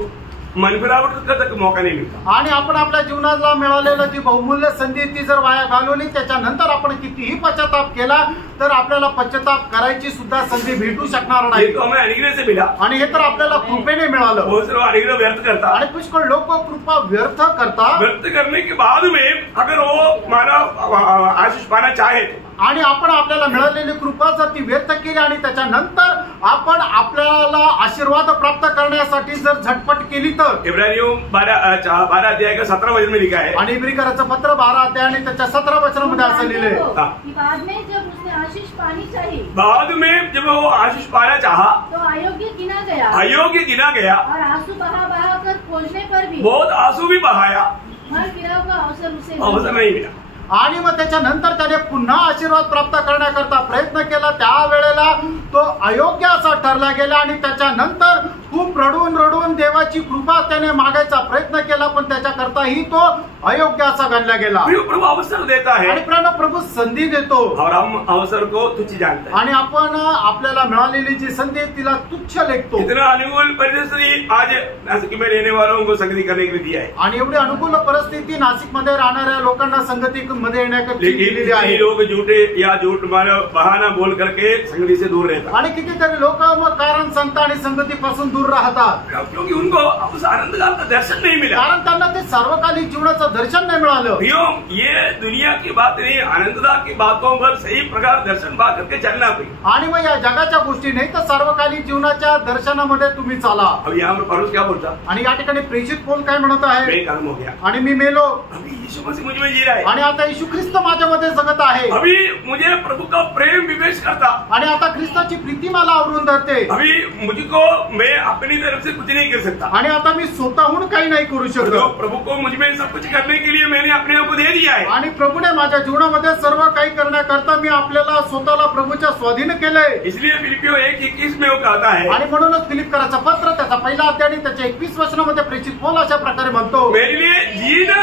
मन फिरावट का तक मौका नहीं मिलता। आणि आपण आपल्या जीवनाला मिळालेलं जी बहुमूल्य संधी ती जर वाया घालवली, त्याच्यानंतर आपण कितीही पश्चाताप केला तर आपल्याला पश्चाताप करायची सुद्धा संधी भेटू शकणार ये नाही। तो हमें अनुग्रह से मिला। आणि हे तर आपल्याला कृपेने मिळालं। बहुत सारे अनुग्रह व्यर्थ करता, आणि पुष्कळ लोक कृपा व्यर्थ करतात, व्यर्थ करने के बाद में अगर वो मानव आशीष पाना चाहे आणि आपण आपल्याला मिळालेली कृपा जर ती व्यक्त केली आणि त्याच्यानंतर आपण आपल्याला आशीर्वाद प्राप्त करण्यासाठी जर झटपट केली तर। इब्रानियों 12 अध्याय का 17 वचन में लिखा है, आणि इब्रिकराचं पत्र 12 अध्याय आणि त्याच्या 17 वचनामध्ये असं लिहिलंय, कि बाद में जब उसने आशीष पानी चाहिए, बाद में जब वो आशीष पाना चाहा तो अयोग्य गिना गया, अयोग्य गिना गया, और आंसू बहा कर खोजने पर भी बहुत आंसू भी बहाया, मर गिराव का अवसर उसे अवसर नहीं मिला। आणि मग त्याच्यानंतर त्याने पुन्हा आशीर्वाद प्राप्त करण्याकरता प्रयत्न केला, त्यावेळेला तो अयोग्य असा ठरला गेला, आणि त्याच्यानंतर खूप रडून रडून देवाची कृपा त्याने मागायचा प्रयत्न केला, पण त्याच्याकरताही तो अयोग्य असा गणला गेला फिर प्रभु अवसर देता आणि है प्रभू संधी देतो और हम अवसर को तुच्छ जानते हैं। आणि आपण आपल्याला मिळालेली जी संधी आहे तिला तुच्छ लेखतो इतना अनुकूल परिस्थिति आज नासिक में रहने वालों को संगति करने के लिए दिया है, आणि एवढी अनुकूल परिस्थिती नाशिक मध्ये राहणाऱ्या लोकांना संगतीमध्ये येण्याकरता लेकिन दिलेली कई आहे. लोग झूठे या झूठ मानो बहाना बोल करके संगति से दूर रहता आणि कितीतरी लोक मग कारण सांगतात आणि संगतीपासून दूर राहतात, है, क्योंकि उनको उस आनंद काल का दर्शन नहीं मिला। कारण त्यांना ते सार्वकालिक जीवनाचं दर्शन नाही मिळालं. भैया ये दुनिया की बात नहीं, आनंददा की बातों पर सही प्रकार दर्शन पा करके चलना पड़ी। आणि मग या जगाच्या गोष्टी नाही तर सार्वकालिक जीवनाच्या दर्शनामध्ये तुम्ही चाला. अब यहाँ पर पौलुस क्या बोलता, आणि या ठिकाणी प्रेषित पौल काय म्हणत आहे, मैं कर्म हो गया, आणि मी मेलो अभी यीशु मसीह मुझ में जी रहा है, आणि आता येशू ख्रिस्त माझ्यामध्ये जगत आहे. अभी मुझे प्रभु का प्रेम विवेश करता, आणि आता ख्रिस्ताची प्रीती मला आवरून धरते. अभी मुझको मैं अपनी तरफ से कुछ नहीं कर सकता, आणि आता मी स्वतःहून काही नाही करू तो शकत. प्रभु को मुझ में सब कुछ करने के लिए मैंने अपने आप को दे दिया है। आणि प्रभूने माझ्या जीवनामध्ये सर्व काही करण्याकरता मी आपल्याला स्वतःला प्रभूच्या स्वाधीन केलंय. इसलिए फिलिपियो 1:21 में वो कहता है, आणि म्हणूनच फिलिपकराचं पत्र त्याचा पहिला अध्याय आणि त्याच्या 21 वचनामध्ये प्रेषित पौल अशा प्रकारे म्हणतो, मेरे लिए जीना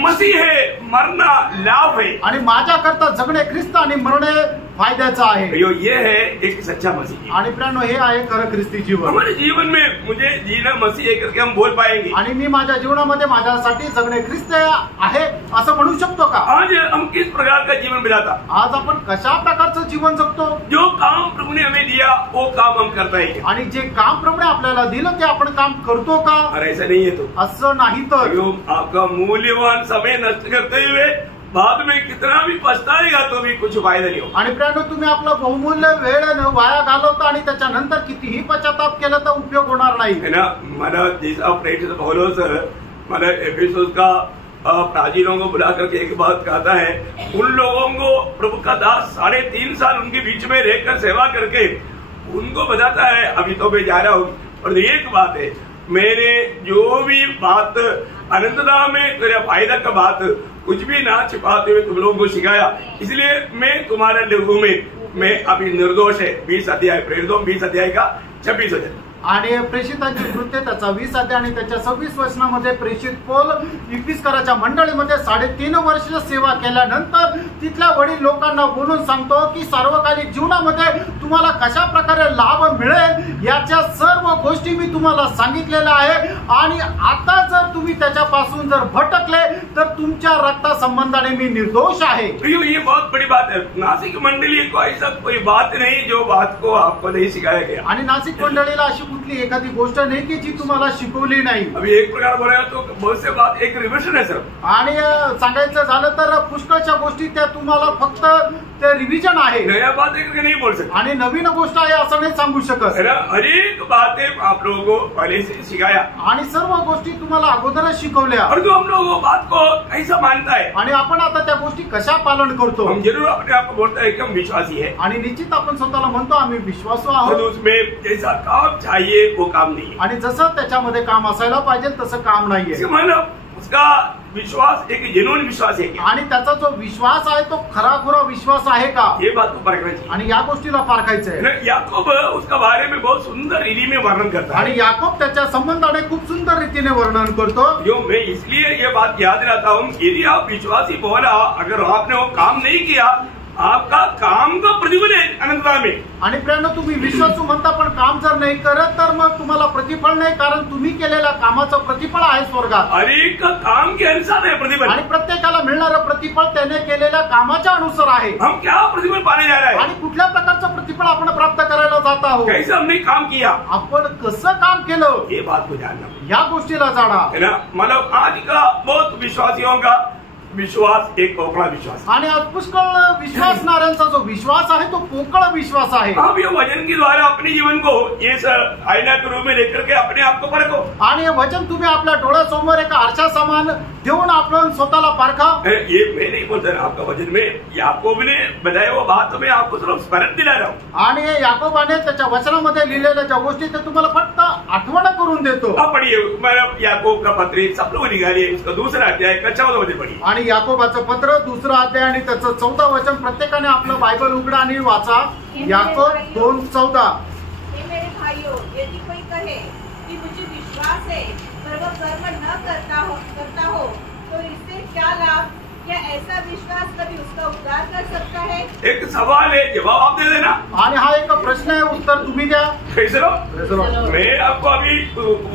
मसीह है, मरना लाभ है। आणि माझ्याकरता जगणे ख्रिस्त आणि मरणे फायद्याचं आहे. भैया ये है एक सच्चा मसीह। आणि प्रियानो हे आहे खरं ख्रिस्ती जीवन. हमारे जीवन में मुझे जीना मसीह है करके हम बोल पाएंगे। आणि मी माझ्या जीवनामध्ये माझ्यासाठी जगणे ख्रिस्त आहे असं म्हणू शकतो का? आज हम किस प्रकार का जीवन बिताता, आज आपण कशा प्रकारचं जीवन जगतो? जो काम प्रभु ने हमें दिया वो काम हम करता है क्या? आणि जे काम प्रभूने आपल्याला दिलं ते आपण काम करतो का? और ऐसा नहीं है तो असं नाही तर भैया, आपका मूल्यवान समय नष्ट करते हुए बाद में कितना भी पछताएगा तो भी कुछ फायदा नहीं होगा। आणि प्रियानो तुम्ही आपला बहुमूल्य वेळ वाया घालवता आणि त्याच्यानंतर कितीही पश्चाताप केला तर उपयोग होणार नाही. है ना, मला जैसा प्रेरित पौलुस मला एफेसुस का प्राचीनों को बुला करके एक बात कहता है, उन लोगों को प्रभु का दास 3.5 साल उनके बीच में रहकर सेवा करके उनको बताता है, अभी तो मैं जा रहा हूँ, और एक बात है, मैंने जो भी बात अनंतता में तेरा फायदा का बात कुछ भी ना छिपाते हुए तुम लोगों को सिखाया, इसलिए मैं तुम्हारे लोगों में मैं अभी निर्दोष है। 20 अध्याय प्रेरितों 20 अध्याय का 26 वचन। आणि प्रेषितांची कृत्य त्याचा 20 अध्याय आणि त्याच्या 26 वचनामध्ये प्रेषित पौल इफिसकराच्या मंडळीमध्ये 3.5 वर्ष सेवा केल्यानंतर तिथल्या वडील लोकांना बोलून सांगतो की सार्वकालिक जीवनामध्ये तुम्हाला कशा प्रकारे लाभ मिळेल याच्या सर्व गोष्टी मी तुम्हाला सांगितलेल्या आहे. आणि आता जर तुम्ही त्याच्यापासून जर भटकले तर तुमच्या रक्ता संबंधाने मी निर्दोष आहे. ये बहुत बड़ी बात है। नासिक मंडली को ऐसा कोई बात नहीं जो बात को आपको नहीं सिखाया गया। आणि नाशिक मंडळीला अशी कुठली एखादी गोष्ट नाही की जी तुम्हाला शिकवली नाही. अभी एक प्रकार बोला तो बहुत से बात एक रिविजन है सर। आणि सांगायचं झालं तर पुष्कळच्या गोष्टी त्या तुम्हाला फक्त ते रिव्हिजन आहे, नया बात एक नहीं बोल सकते, आणि नवीन गोष्ट आहे असं नाही सांगू शकत. है ना, हर एक बातें आप लोगों को पहले से सिखाया आणि सर्व गोष्टी तुम्हाला अगोदरच शिकवल्या. और जो हम लोगों बात को कैसा मानता है, आणि आपण आता त्या गोष्टी कशा पालन करतो. हम जरूर अपने आप को बोलता है कि हम विश्वासी है, आणि निश्चित आपण स्वतःला म्हणतो आम्ही विश्वासू और आहोत. उसमें जैसा काम चाहिए वो काम नहीं है। आणि जसं त्याच्यामध्ये काम असायला पाहिजे तसं काम नाहीये. इसका मतलब उसका विश्वास एक जेन्युइन विश्वास है क्या? आणि त्याचा जो विश्वास आहे तो खराखुरा विश्वास आहे का, ये बात को परखना चाहिए। आणि या गोष्टीला पारखायचं है आहे. ना, याकूब उसका बारे में बहुत सुंदर रीति में वर्णन करता है। आणि याकोब त्याच्या संबंधाने खूप सुंदर रीतीने वर्णन करतो. जो मैं इसलिए ये बात याद रखता हूँ, यदि आप विश्वासी बोला अगर आपने वो काम नहीं किया आपका काम का प्रतिफल है अनंतता में. आणि प्रियानो तुम्ही विश्वासू म्हणता पण काम जर नाही करत तर मग तुम्हाला प्रतिफळ नाही, कारण तुम्ही केलेल्या कामाचं प्रतिफळ आहे स्वर्गात. हर एक का काम के अनुसार है प्रतिफल. आणि प्रत्येकाला मिळणारं प्रतिफळ त्याने केलेल्या कामाच्या अनुसार आहे. हम क्या प्रतिफल पाने जा रहे हैं, आणि कुठल्या प्रकारचं प्रतिफल आपण प्राप्त करायला जात आहोत, कैसे हमने काम किया, आपण कसं काम केलं ये बात को जानना या गोष्टीला जाणा. है ना. मतलब आज का बहुत विश्वासियों का विश्वास एक पोकड़ा विश्वास. आणि आज पुष्कळ विश्वासणाऱ्यांचा जो विश्वास आहे तो पोकळ विश्वास आहे. आप ये वचन के द्वारा अपने जीवन को ये आईना के रूप में लेकर के अपने आप को परखो. आणि हे वचन तुम्ही आपल्या डोळ्यासमोर एका आरशा समान देऊन आपण स्वतःला पारखा. ये मैं नहीं बोलता आपका वचन में याकूब ने बताया वो बात तो मैं आपको सिर्फ स्मरण दिला रहा हूँ. आणि याकोबाने त्याच्या वचनामध्ये लिहिलेल्या ज्या गोष्टी ते तुम्हाला फक्त आठवण करून देतो. आप पढ़िए याकूब का पत्र सब लोग निकालिए उसका 2 अध्याय का 14 वचन पढ़िए. आणि याकोबाचं पत्र 2 अध्याय आणि त्याचं 14 वचन प्रत्येकाने आपलं बायबल उघडा आणि वाचा. याकोब 2:14. हे मेरे भाइयों, यदि कोई कहे कि मुझे विश्वास है पर वह कर्म न करता हो तो इससे ऐसा विश्वास कभी उसका उद्धार कर सकता है? एक सवाल है, जवाब आप दे देना। आणि हा एक प्रश्न आहे, उत्तर तुम्ही द्या. कैसे हो? चलो. मैं आपको अभी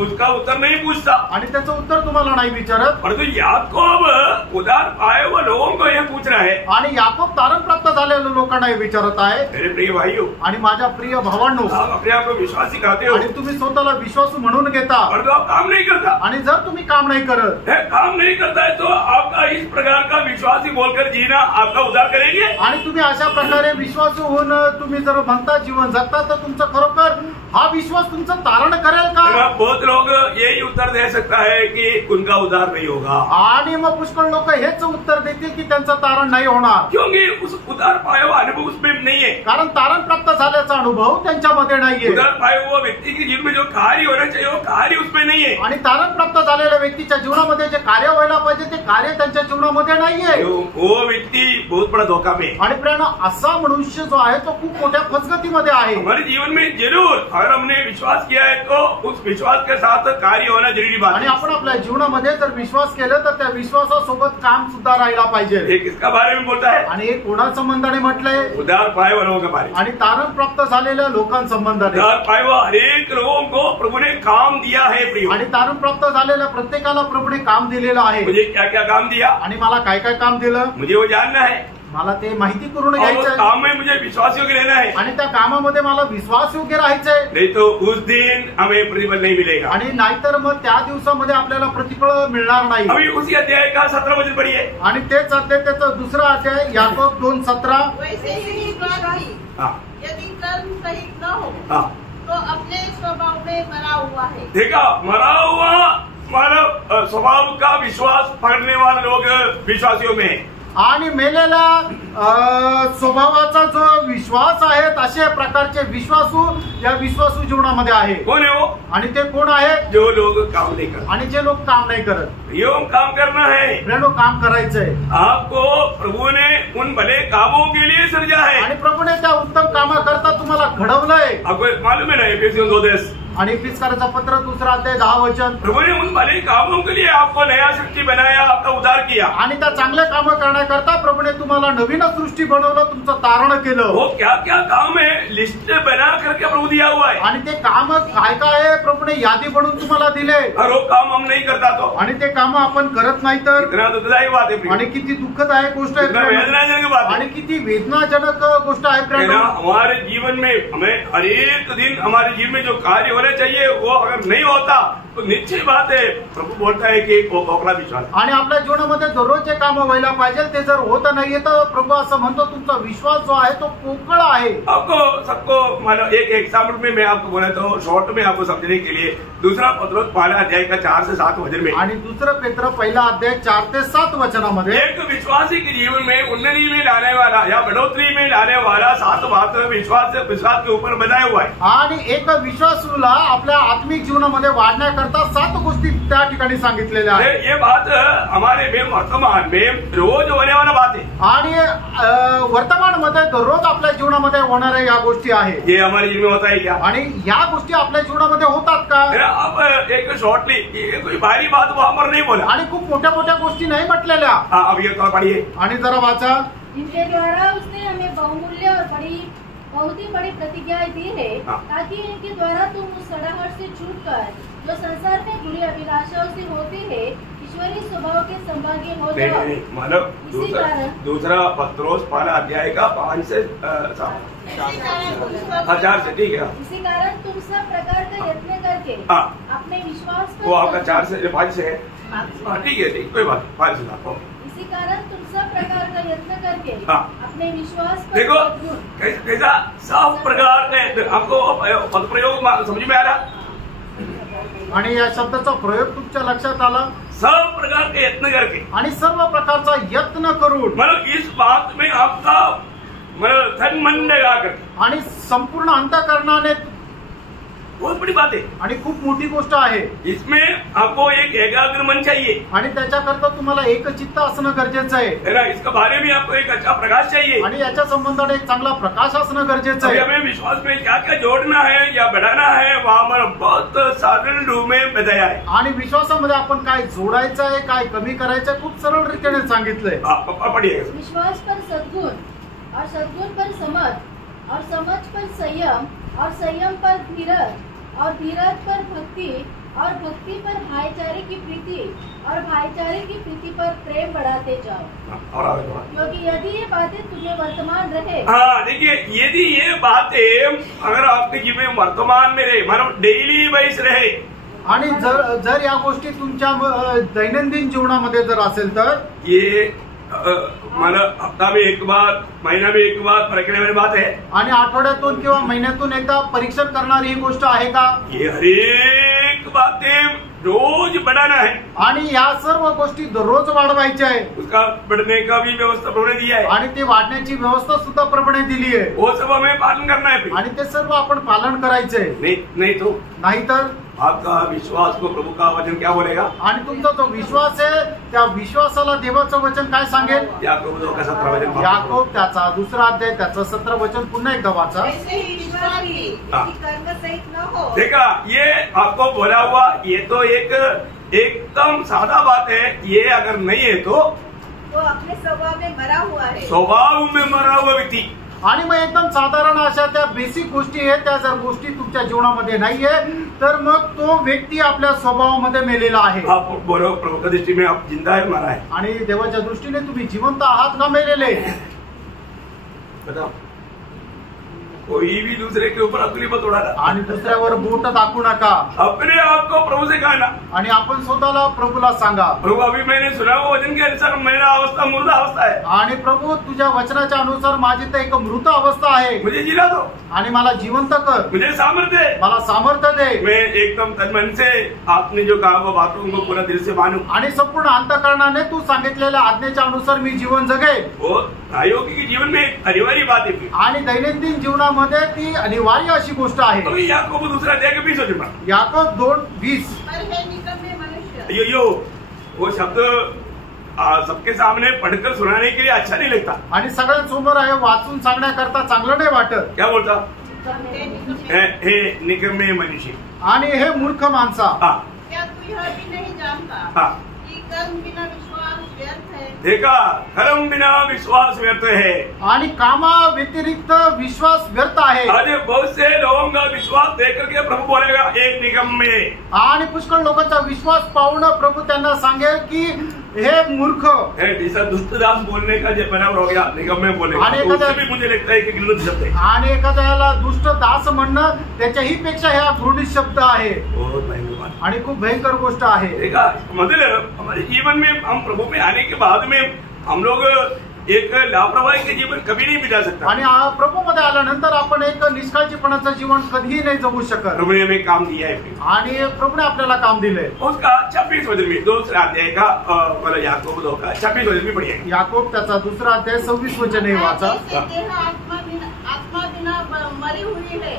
उसका उत्तर नहीं पूछता, आणि त्याचं उत्तर तुम्हाला नाही विचारत. परंतु याकूब उधार पाए हुए लोगों को यह पूछ रहा है। आणि याकोब तारण प्राप्त झालेल्या लोकांना हे विचारत आहे. मेरे प्रिय भाइयों, आणि माझ्या प्रिय भावांनो, आप अपने आप को विश्वासी कहते हो, आणि तुम्ही स्वतःला विश्वासू म्हणून घेता, परंतु आप काम नहीं करता। आणि जर तुम्ही काम नाही करत, काम नहीं करता है तो आपका इस प्रकार का विश्वासी बोलकर जीना आपका उद्धार करेंगे? आणि तुम्ही अशा प्रकारे विश्वासू होऊन तुम्ही जर म्हणता जीवन जगता, तर तुमचं खरोखर हा विश्वास तुमचं तारण करेल का? बहुत लोग यही उत्तर दे सकता है कि उनका उद्धार नहीं होगा, आणि मग पुष्कळ लोक हेच उत्तर देतील की त्यांचं तारण नाही होणार, क्योंकि उस उद्धार पाया हुआ अनुभव उसमें नहीं है। कारण तारण प्राप्त झाल्याचा अनुभव त्यांच्यामध्ये नाहीये. उद्धार पाया हुआ व्यक्ति के जीवन में जो कार्य होना चाहिए वो कार्य उसमें नहीं है। आणि तारण प्राप्त झालेल्या व्यक्तीच्या जीवनामध्ये जे कार्य व्हायला पाहिजे ते कार्य त्यांच्या जीवनामध्ये नाहीये. वो व्यक्ति बहुत बड़ा धोखा में। आणि प्रेरणा असा मनुष्य जो आहे तो खूप मोठ्या फसगतीमध्ये आहे. हमारे जीवन में जरूर अगर हमने विश्वास किया है तो उस विश्वास के साथ कार्य होना जरूरी बात आणि है। आपण आपल्या जीवनामध्ये जर विश्वास केलं तर त्या विश्वासासोबत काम सुद्धा राहिला पाहिजे. ये किसका बारे में बोलता है? आणि हे कोणा संबंधाने म्हटलंय? उद्धार पाए हुए लोगों के बारे में। आणि तारण प्राप्त झालेल्या लोकांसंबंधाने. उद्धार पाए हुए हर एक लोगों को प्रभु ने काम दिया है प्रियो। आणि तारण प्राप्त झालेल्या प्रत्येकाला प्रभुने काम दिलेलं आहे. मुझे क्या क्या काम दिया, आणि मला काय काय काम दिलं मुझे वो जानना है, मला ते माहिती करून और उस घ्यायचंय. काम में मुझे विश्वास योग्य रहना है, आणि त्या कामामध्ये मला विश्वास योग्य राहायचंय. नहीं तो उस दिन हमें प्रतिफल नहीं मिलेगा। आणि नाहीतर मग त्या दिवसामध्ये आपल्याला प्रतिफळ मिळणार नाही. अभी उसी अध्याय का 17 वचन पढ़िए। आणि तेच अध्याय त्याचा दुसरा अध्याय याकोब 2:17. वैसे ही विश्वासी हाँ यदि कर्म सहित न हो हाँ, तो अपने स्वभाव में मरा हुआ है। देखा, मरा हुआ मानव स्वभाव का विश्वास पकड़ने वाले लोग विश्वासियों में है। आणि मेलेला स्वभावाचा जो विश्वास आहे अशा प्रकारचे विश्वासू या विश्वासू जीवनामध्ये आहे. कौन है वो? आणि ते कोण आहे? जो लोग काम नहीं करते। आणि जे लोक काम नाही करत. योग काम करना है, प्रेरणो काम करायचंय. आपको प्रभु ने उन भले कामों के लिए सृजा है। आणि प्रभूने त्या उत्तम कामाकरता तुम्हाला घडवलंय. आपको मालूम है ना, एफिसियंस 2:10, आणि इफिसकाराचा पत्र 2 अध्याय 10 वचन. प्रभु ने उन भले कामों के लिए आपको नया सृष्टि बनाया, आपका उद्धार किया। आणि त्या चांगल्या कामं करण्याकरता प्रभूने तुम्हाला नवीन सृष्टी बनवलं, तुमचं तारण केलं. वो क्या क्या काम है लिस्ट बना करके प्रभु दिया हुआ है। आणि ते काम काय काय आहे प्रभूने यादी बनवून तुम्हाला दिले. और वो काम हम नहीं करता तो आणि ते काम आपण करत नाही तर. इतना दुखदायक बात है प्रिय। आणि किती दुःखदायक गोष्ट आहे इतना प्रेरणा. वेदनाजनक बात है। आणि किती वेदनाजनक गोष्ट आहे है प्रेरणा. ना, हमारे जीवन में हमें हर एक दिन हमारे जीवन में जो कार्य होने चाहिए वो अगर नहीं होता तो निश्चित बात है प्रभु बोलता है कि वो खोखला विश्वास। आणि आपल्या जीवनामध्ये दररोज जे काम व्हायला पाहिजे ते जर होत नाहीये तर प्रभू असं म्हणतो तुमचा विश्वास जो आहे तो पोकळ आहे. आपको सबको मतलब एक एग्जाम्पल में मैं आपको बोला तो शॉर्ट में आपको समझने के लिए दूसरा पत्रोस 1 अध्याय का 4 से 7 वचन में। आणि दुसरं पेत्र 1 अध्याय 4 ते 7 वचनामध्ये एक विश्वासी के जीवन में उन्नति में लाने वाला या बढ़ोतरी में लाने वाला 7 बात विश्वास के ऊपर बनाया हुआ है। आणि एक विश्वासूला आपल्या आत्मिक जीवनामध्ये वाढण्याकरता 7 गोष्टी त्या ठिकाणी सांगितलेल्या आहेत. ये बात हमारे में वर्तमान में रोज होने वाला बात है। आणि वर्तमानमध्ये दररोज आपल्या जीवनामध्ये होणाऱ्या या गोष्टी आहेत. ये हमारे जीवन में होता है क्या? आणि या गोष्टी आपल्या जीवनामध्ये होतात का? आप एक शॉर्टली ये कोई भारी बात वहां पर नहीं बोला। आणि खूप मोठ्या मोठ्या गोष्टी नाही म्हटलेल्या. अब ये तो पढ़िए आणि जरा वाचा. इनके द्वारा उसने हमें बहुमूल्य और बहुत ही बड़ी प्रतिज्ञाएं दी है, ताकि इनके द्वारा तुम उस सड़ाहट से छूटकर जो संसार में बुरी अभिलाषाओं से होती है ईश्वरीय स्वभाव के संभागी हो जाओ। मतलब दूसरा पत्रोस 1 अध्याय का 5 से 7 4 से ठीक है। इसी कारण तुम सब प्रकार का यत्न करके अपने विश्वास पर वो आपका 4 से 5 से है। ठीक है, ठीक, कोई बात 5 से 7। इसी कारण तुम सब प्रकार का यत्न करके अपने विश्वास पर देखो कैसा सब प्रकार के आपको पद प्रयोग समझ में आ रहा। आणि या शब्दाचा प्रयोग तुमच्या लक्षात आला. सब प्रकार के यत्न करके आणि सर्व प्रकारचा यत्न करून मतलब इस बात में आपका मतलब तन मन लगा कर आणि संपूर्ण अंतःकरणाने बहुत बड़ी बात है। आणि खूप मोठी गोष्ट आहे। इसमें आपको एक एकाग्र मन चाहिए आणि त्याच्याकरता तुम्हाला एकचित्त असणं गरजेचं आहे, है ना। इसके बारे में आपको एक अच्छा प्रकाश चाहिए आणि याच्या संबंधाने एक चांगला प्रकाश असणं गरजेचं अभी आहे। हमें विश्वास में क्या क्या जोड़ना है या बढ़ाना है वहाँ पर बहुत साधारण रूप में बताया है। आणि विश्वासामध्ये आपण काय जोडायचं आहे, काय कमी करायचं आहे, खूप सरळ रीतीने सांगितलंय। पढ़िए। विश्वास पर सद्गुण, और सद्गुण पर समझ, और समझ पर संयम, और संयम पर धीरज, और धीरज पर भक्ति, और भक्ति पर भाईचारे की प्रीति, और भाईचारे की प्रीति पर प्रेम बढ़ाते जाओ। और आगे थोड़ा। क्योंकि यदि ये बातें तुम्हें वर्तमान रहे, हाँ देखिए, यदि ये बातें अगर आपके जीवन में वर्तमान में रहे, मानो डेली वाइज रहे, आणि जर या गोष्टी तुमच्या दैनंदिन जीवनामध्ये जर असेल तर ये माना हफ्ता में एक बार, महीना में एक बार परखने वाली बात है। आणि आठवड्यातून किंवा महिन्यातून एकदा परीक्षण करणारी ही गोष्ट आहे का? ये हरेक बातें रोज बढ़ाना है आणि या सर्व गोष्टी दररोज वाढवायच्या आहे। उसका बढ़ने का भी व्यवस्था प्रभु ने दिया है आणि ते वाढण्याची व्यवस्था सुद्धा प्रभूने दिली आहे, वो सब हमें पालन करना है। आणि ते सर्व आपण पालन करायचंय। नहीं तो नाहीतर आपका विश्वास को प्रभु का वचन क्या बोलेगा? आणि तुमचा जो विश्वास आहे त्या विश्वासाला देवाचं वचन काय सांगेल? याकूब 2:17 वचन। याकूब त्याचा 2 अध्याय त्याचं 17 वचन पुन्हा एकदा वाचा। ऐसे ही विश्वास भी यदि कर्म सहित न हो। देखा, ये आपको बोला हुआ, ये तो एक एकदम सादा बात है। ये अगर नहीं है तो वो अपने स्वभाव में मरा हुआ है। स्वभाव में मरा हुआ व्यक्ति। आणि मग एकदम साधारण अशा त्या बेसिक गोष्टी आहेत, त्या जर गोष्टी तुमच्या जीवनामध्ये नाहीये तर मग तो व्यक्ती आपल्या स्वभावामध्ये मेलेला आहे। आप बोलो प्रभु की दृष्टि में आप जिंदा है, मरा है? आणि देवाच्या दृष्टीने तुम्ही जिवंत आहात का मेलेले? बताओ। कोई भी दूसरे के ऊपर अपनी मत उड़ाना आणि दुसऱ्यावर बोट दाखवू नका। अपने आप को प्रभु से कहना, आणि आपण स्वतःला प्रभूला सांगा, प्रभु अभी मैंने सुना वो वचन के अनुसार मेरा अवस्था मुर्दा अवस्था है, आणि प्रभू तुझ्या वचनाच्या अनुसार माझी तर एक मृत अवस्था आहे, मुझे जीना दो, आणि मला जिवंत कर, मुझे सामर्थ्य दे, मला सामर्थ्य दे। मैं एकदम तन मन से आपने जो कहा वो बातों को पूरा दिल से मानूं, आणि संपूर्ण अंतःकरणाने तू सांगितलेल्या आज्ञेच्या अनुसार मी जीवन जगेल। वो प्रायोगिक जीवन में एक अनिवार्य बात है। आणि दैनंदिन जीवनामध्ये ती अनिवार्य अशी गोष्ट आहे। तो याकूब 2 अध्याय के 20 वचन। याकूब 2:20। पर हे निकम्मे मनुष्य। यो वो शब्द सबके सामने पढ़कर सुनाने के लिए अच्छा नहीं लगता। आणि सगळ्यांसमोर आहे वाचून सांगण्याकरता चांगलं नाही वाटत। क्या बोलता? हे निकम्मे। हे निकम्मे मनुष्य। आणि हे मूर्ख माणसा, क्या तू यह भी नहीं जानता हाँ। कि कर्म बिना विश्वास व्यर्थ है? देखा, कर्म बिना विश्वास व्यर्थ है। आणि कामा व्यतिरिक्त विश्वास व्यर्थ आहे। आज बहुत से लोगों का विश्वास देख करके प्रभु बोलेगा एक निकम्मे। आणि पुष्कळ लोकांचा विश्वास पाहून प्रभु त्यांना सांगेल की हे मूर्ख। जैसा दुष्टदास बोलने का जो बराबर हो गया, निकम्मे बोलेगा। तो उससे भी मुझे लगता है कि घृणित शब्द है। आणि एखाद्याला दुष्ट दास म्हणणं त्याच्याही पेक्षा हा घृणित शब्द आहे, बहुत भयंकर आणि खूप भयंकर गोष्ट आहे। देखा, मतलब हमारे जीवन में हम प्रभु में आने के बाद में हम लोग एक लापरवाही के जीवन कभी नहीं बिता सकता। आणि प्रभू मध्ये आल्यानंतर आपण एक निष्काळजीपणाचं जीवन कधीही नाही जगू शकत। प्रभु ने हमें काम दिया है, आणि प्रभूने आपल्याला काम दिलंय। उसका 26 वचन में 2 अध्याय का मतलब याकूब 2 का 26 वचन में पढ़िए। याकूब त्याचा 2 अध्याय 26 वचन हे वाचा। जैसे देह आत्मा बिना मरी हुई है,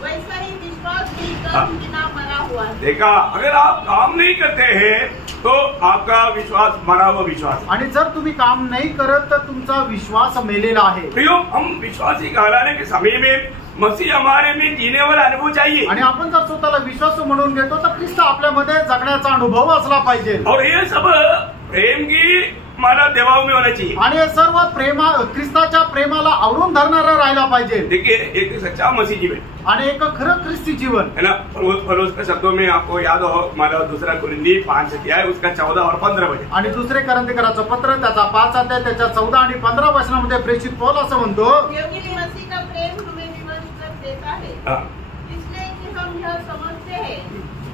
वैसा ही विश्वास भी कर्म बिना मरा हुआ है। देखा, अगर आप काम नहीं करते हैं तो आपका विश्वास मरा हुआ विश्वास। आणि जर तुम्ही काम नाही करत तर तुमचा विश्वास मेलेला आहे। प्रियो, हम विश्वासी कहलाने के समय में मसीह हमारे में जीने वाला अनुभव चाहिए। आणि आपण जर स्वतःला विश्वास म्हणून घेतो तर ख्रिस्त आपल्यामध्ये जगण्याचा अनुभव असला पाहिजे। और ये सब प्रेम की माला देवाव में होना चाहिए। आणि हे सर्व ख्रिस्ताच्या प्रेमाला आवरून धरणारा राहायला पाहिजे। देखिए, एक सच्चा मसीह जीवन आणि एक खरं ख्रिस्ती जीवन है ना। परोस के शब्दों में आपको याद हो, हमारा 2 कुरिन्थी 5 अध्याय उसका 14 और 15 वचन। आणि 2 करंथीकराचं पत्र त्याचा 5 अध्याय त्याच्या 14 आणि 15 वचनामध्ये प्रेषित पौल असं म्हणतो, क्योंकि मसीह का प्रेम हमें विवश कर देता है, इसलिए कि हम यह समझते हैं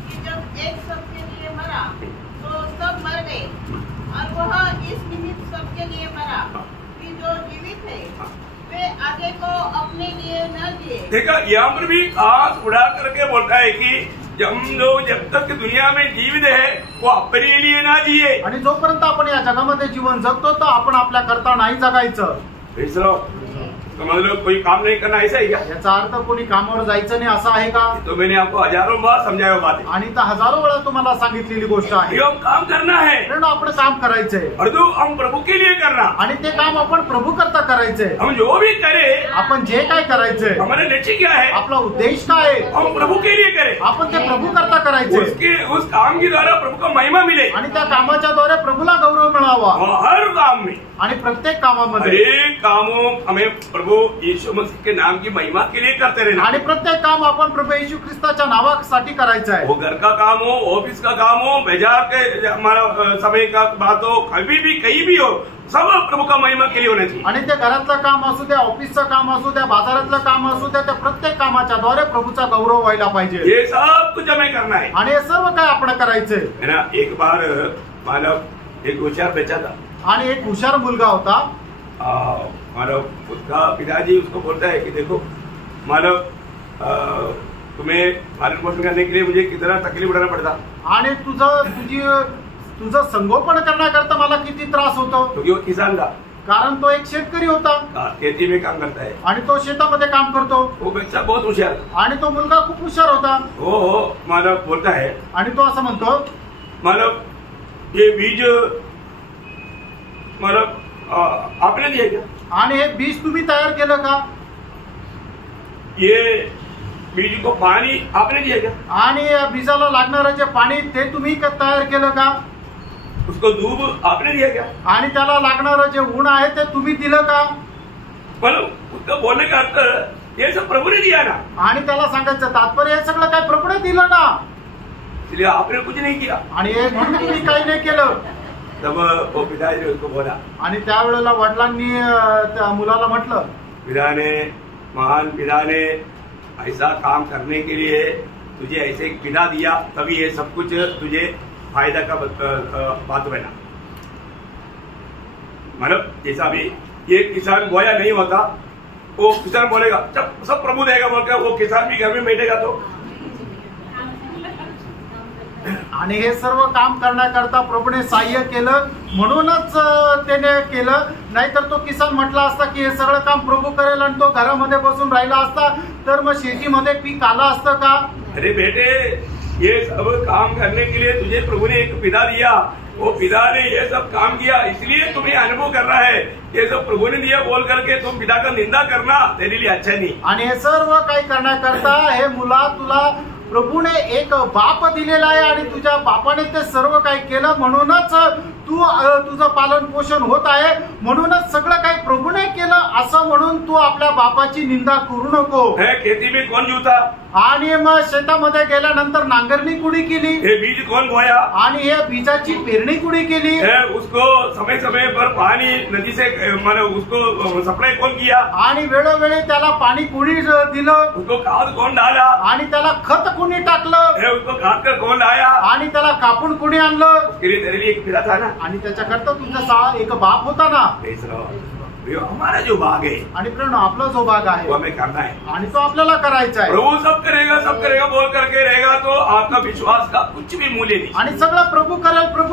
कि जब एक सबके लिए मरा तो सब मर गए, और वह इस निमित्त सबके लिए मरा कि जो जीवित है वे आगे को अपने लिए न जिए। देखा, यहाँ पर भी आंख उड़ा करके बोलता है कि हम लोग जब तक दुनिया में जीवित है वो अपने लिए ना जिए। आणि जोपर्यंत आपण या जगामध्ये जीवन जगतो तर आपण आपल्या करता नाही जगायचं। तो मतलब कोई काम नहीं करना ऐसा ही क्या? याचा अर्थ कोणी कामावर जायचं नाही असं आहे का? तो मैंने आपको हजारों बार समझाया बात है। आणि तर हजारो वेळा तुम्हाला सांगितलेली गोष्ट आहे. हम काम करना है कारण आपण काम करायचंय और तो हम प्रभु के लिए करना, आणि ते काम आपण प्रभू करता करायचंय. हम जो भी करें आपण जे काय करायचंय हमारा लक्ष्य क्या है? आपला उद्देश काय आहे? हम प्रभु के लिए करें, आपण ते प्रभू करता करायचंय उसके उस काम के द्वारा प्रभु का महिमा मिले आणि त्या कामाच्या द्वारे प्रभूला गौरव मिळावा. और हर काम में आणि प्रत्येक कामामध्ये हरेक कामों हमें प्रभु यीशु मसीह के नाम की महिमा के लिए करते रहना। आणि प्रत्येक काम आपण प्रभू येशू ख्रिस्ताच्या नावासाठी करायचं आहे. वो घर का काम हो, ऑफिस का काम हो, बाजार के हमारा समय का बात हो, कभी भी कहीं भी हो, सब प्रभु का महिमा के लिए होना चाहिए। आणि ते घरातलं काम असू द्या, ऑफिसचं काम असू द्या, बाजारातलं काम असू द्या, त्या प्रत्येक कामाच्या द्वारे प्रभूचा गौरव व्हायला पाहिजे. ये सब कुछ हमें करना है आणि हे सर्व काय आपण करायचंय. है ना। एक बार मानव एक होशियार बच्चा था, आणि एक हुशार मुलगा होता. मानव उसका पिताजी उसको बोलता है कि देखो मानव तुम्हें पालन पोषण करने के लिए मुझे कितना तकलीफ उठाना पड़ता, आणि तुझं संगोपन करण्याकरता मला किती त्रास होतो. क्योंकि वो किसान था, कारण तो एक शेतकरी होता खेती में काम करता है, आणि तो शेतामध्ये काम करतो. वो बच्चा बहुत होशियार था। आणि तो मुलगा खूप हुशार होता. वो मानव बोलता है, आणि तो असं म्हणतो मानव ये बीज मानव आपने दिया क्या? आणि हे बीज तुम्ही तयार केलं का? ये बीज को पानी आपने दिया क्या? आणि या बीजाला लागणारं जे पाणी ते तुम्ही तयार केलं का? उसको धूप आपने दिया क्या? आणि त्याला लागणारं जे ऊन आहे ते तुम्ही दिलं का? मतलब उसका बोलने का अर्थ ये सब प्रभु ने दिया ना, आणि त्याला सांगायचं तात्पर्य हे सगळं काय प्रभूने दिलं ना, इसलिए आपने कुछ नहीं किया। आणि हे म्हणून तुम्ही काही नाही केलं. तब वो पिताजी ने उसको बोला, आणि त्यावेळेला वडिलांनी त्या मुलाला म्हटलं, महान पिता ने ऐसा काम करने के लिए तुझे ऐसे एक पिता दिया, तभी ये सब कुछ तुझे फायदा का बात बना। मतलब जैसा भी ये किसान बोया नहीं होता, वो किसान बोलेगा जब सब प्रभु देगा बोलकर वो किसान भी घर में बैठेगा तो। आणि हे सर्व काम करण्याकरता प्रभूने सहाय्य केलं म्हणूनच त्याने केलं. नाहीतर तो किसान म्हटला असता की हे सगळं काम प्रभू करेल आणि तो घरामध्ये बसून राहिला असता तर मग शेतीमध्ये पीक आलं असतं का? अरे बेटे ये सब काम करने के लिए तुझे प्रभु ने एक पिता दिया, वो पिता ने ये सब काम किया इसलिए तुम्हें अनुभव करना है। ये सब प्रभु ने दिया बोल करके तुम पिता का निंदा करना तेरे लिए अच्छा नहीं। आणि हे सर्व काही करण्याकरता हे मुला तुला प्रभूने एक बाप दिलेला आहे आणि तुझ्या बापाने ते सर्व काही केलं म्हणूनच तू तुझं पालन पोषण होत आहे, म्हणूनच सगळं काही प्रभूने केलं असं म्हणून तू आपल्या बापाची निंदा करू नको. खेती में कौन जुता? आणि मग शेतामध्ये गेल्यानंतर नांगरणी कुणी केली? हे बीज कौन बोया? आणि हे बीजाची पेरणी कुणी केली? उसको समय समय पर पानी नदी से उसको सप्लाई कौन किया? आणि वेळोवेळी त्याला पाणी कुणी दिलं? उसको खाद कौन डाला? आणि त्याला खत कुणी टाकलं? उसको काट कर कौन लाया? आणि त्याला कापून कुणी आणलं? उसके लिए तेरे लिए एक पिता था ना, आणि त्याच्याकरता तुमचा एक बाप होता ना. हमारा जो भाग है आणि प्रेरणा आपला जो भाग आहे वो हमें करना है आणि तो आपल्याला करायचा आहे. प्रभु सब करेगा बोल करके रहेगा तो आपका विश्वास का कुछ भी मूल्य नहीं. आणि सगळं प्रभू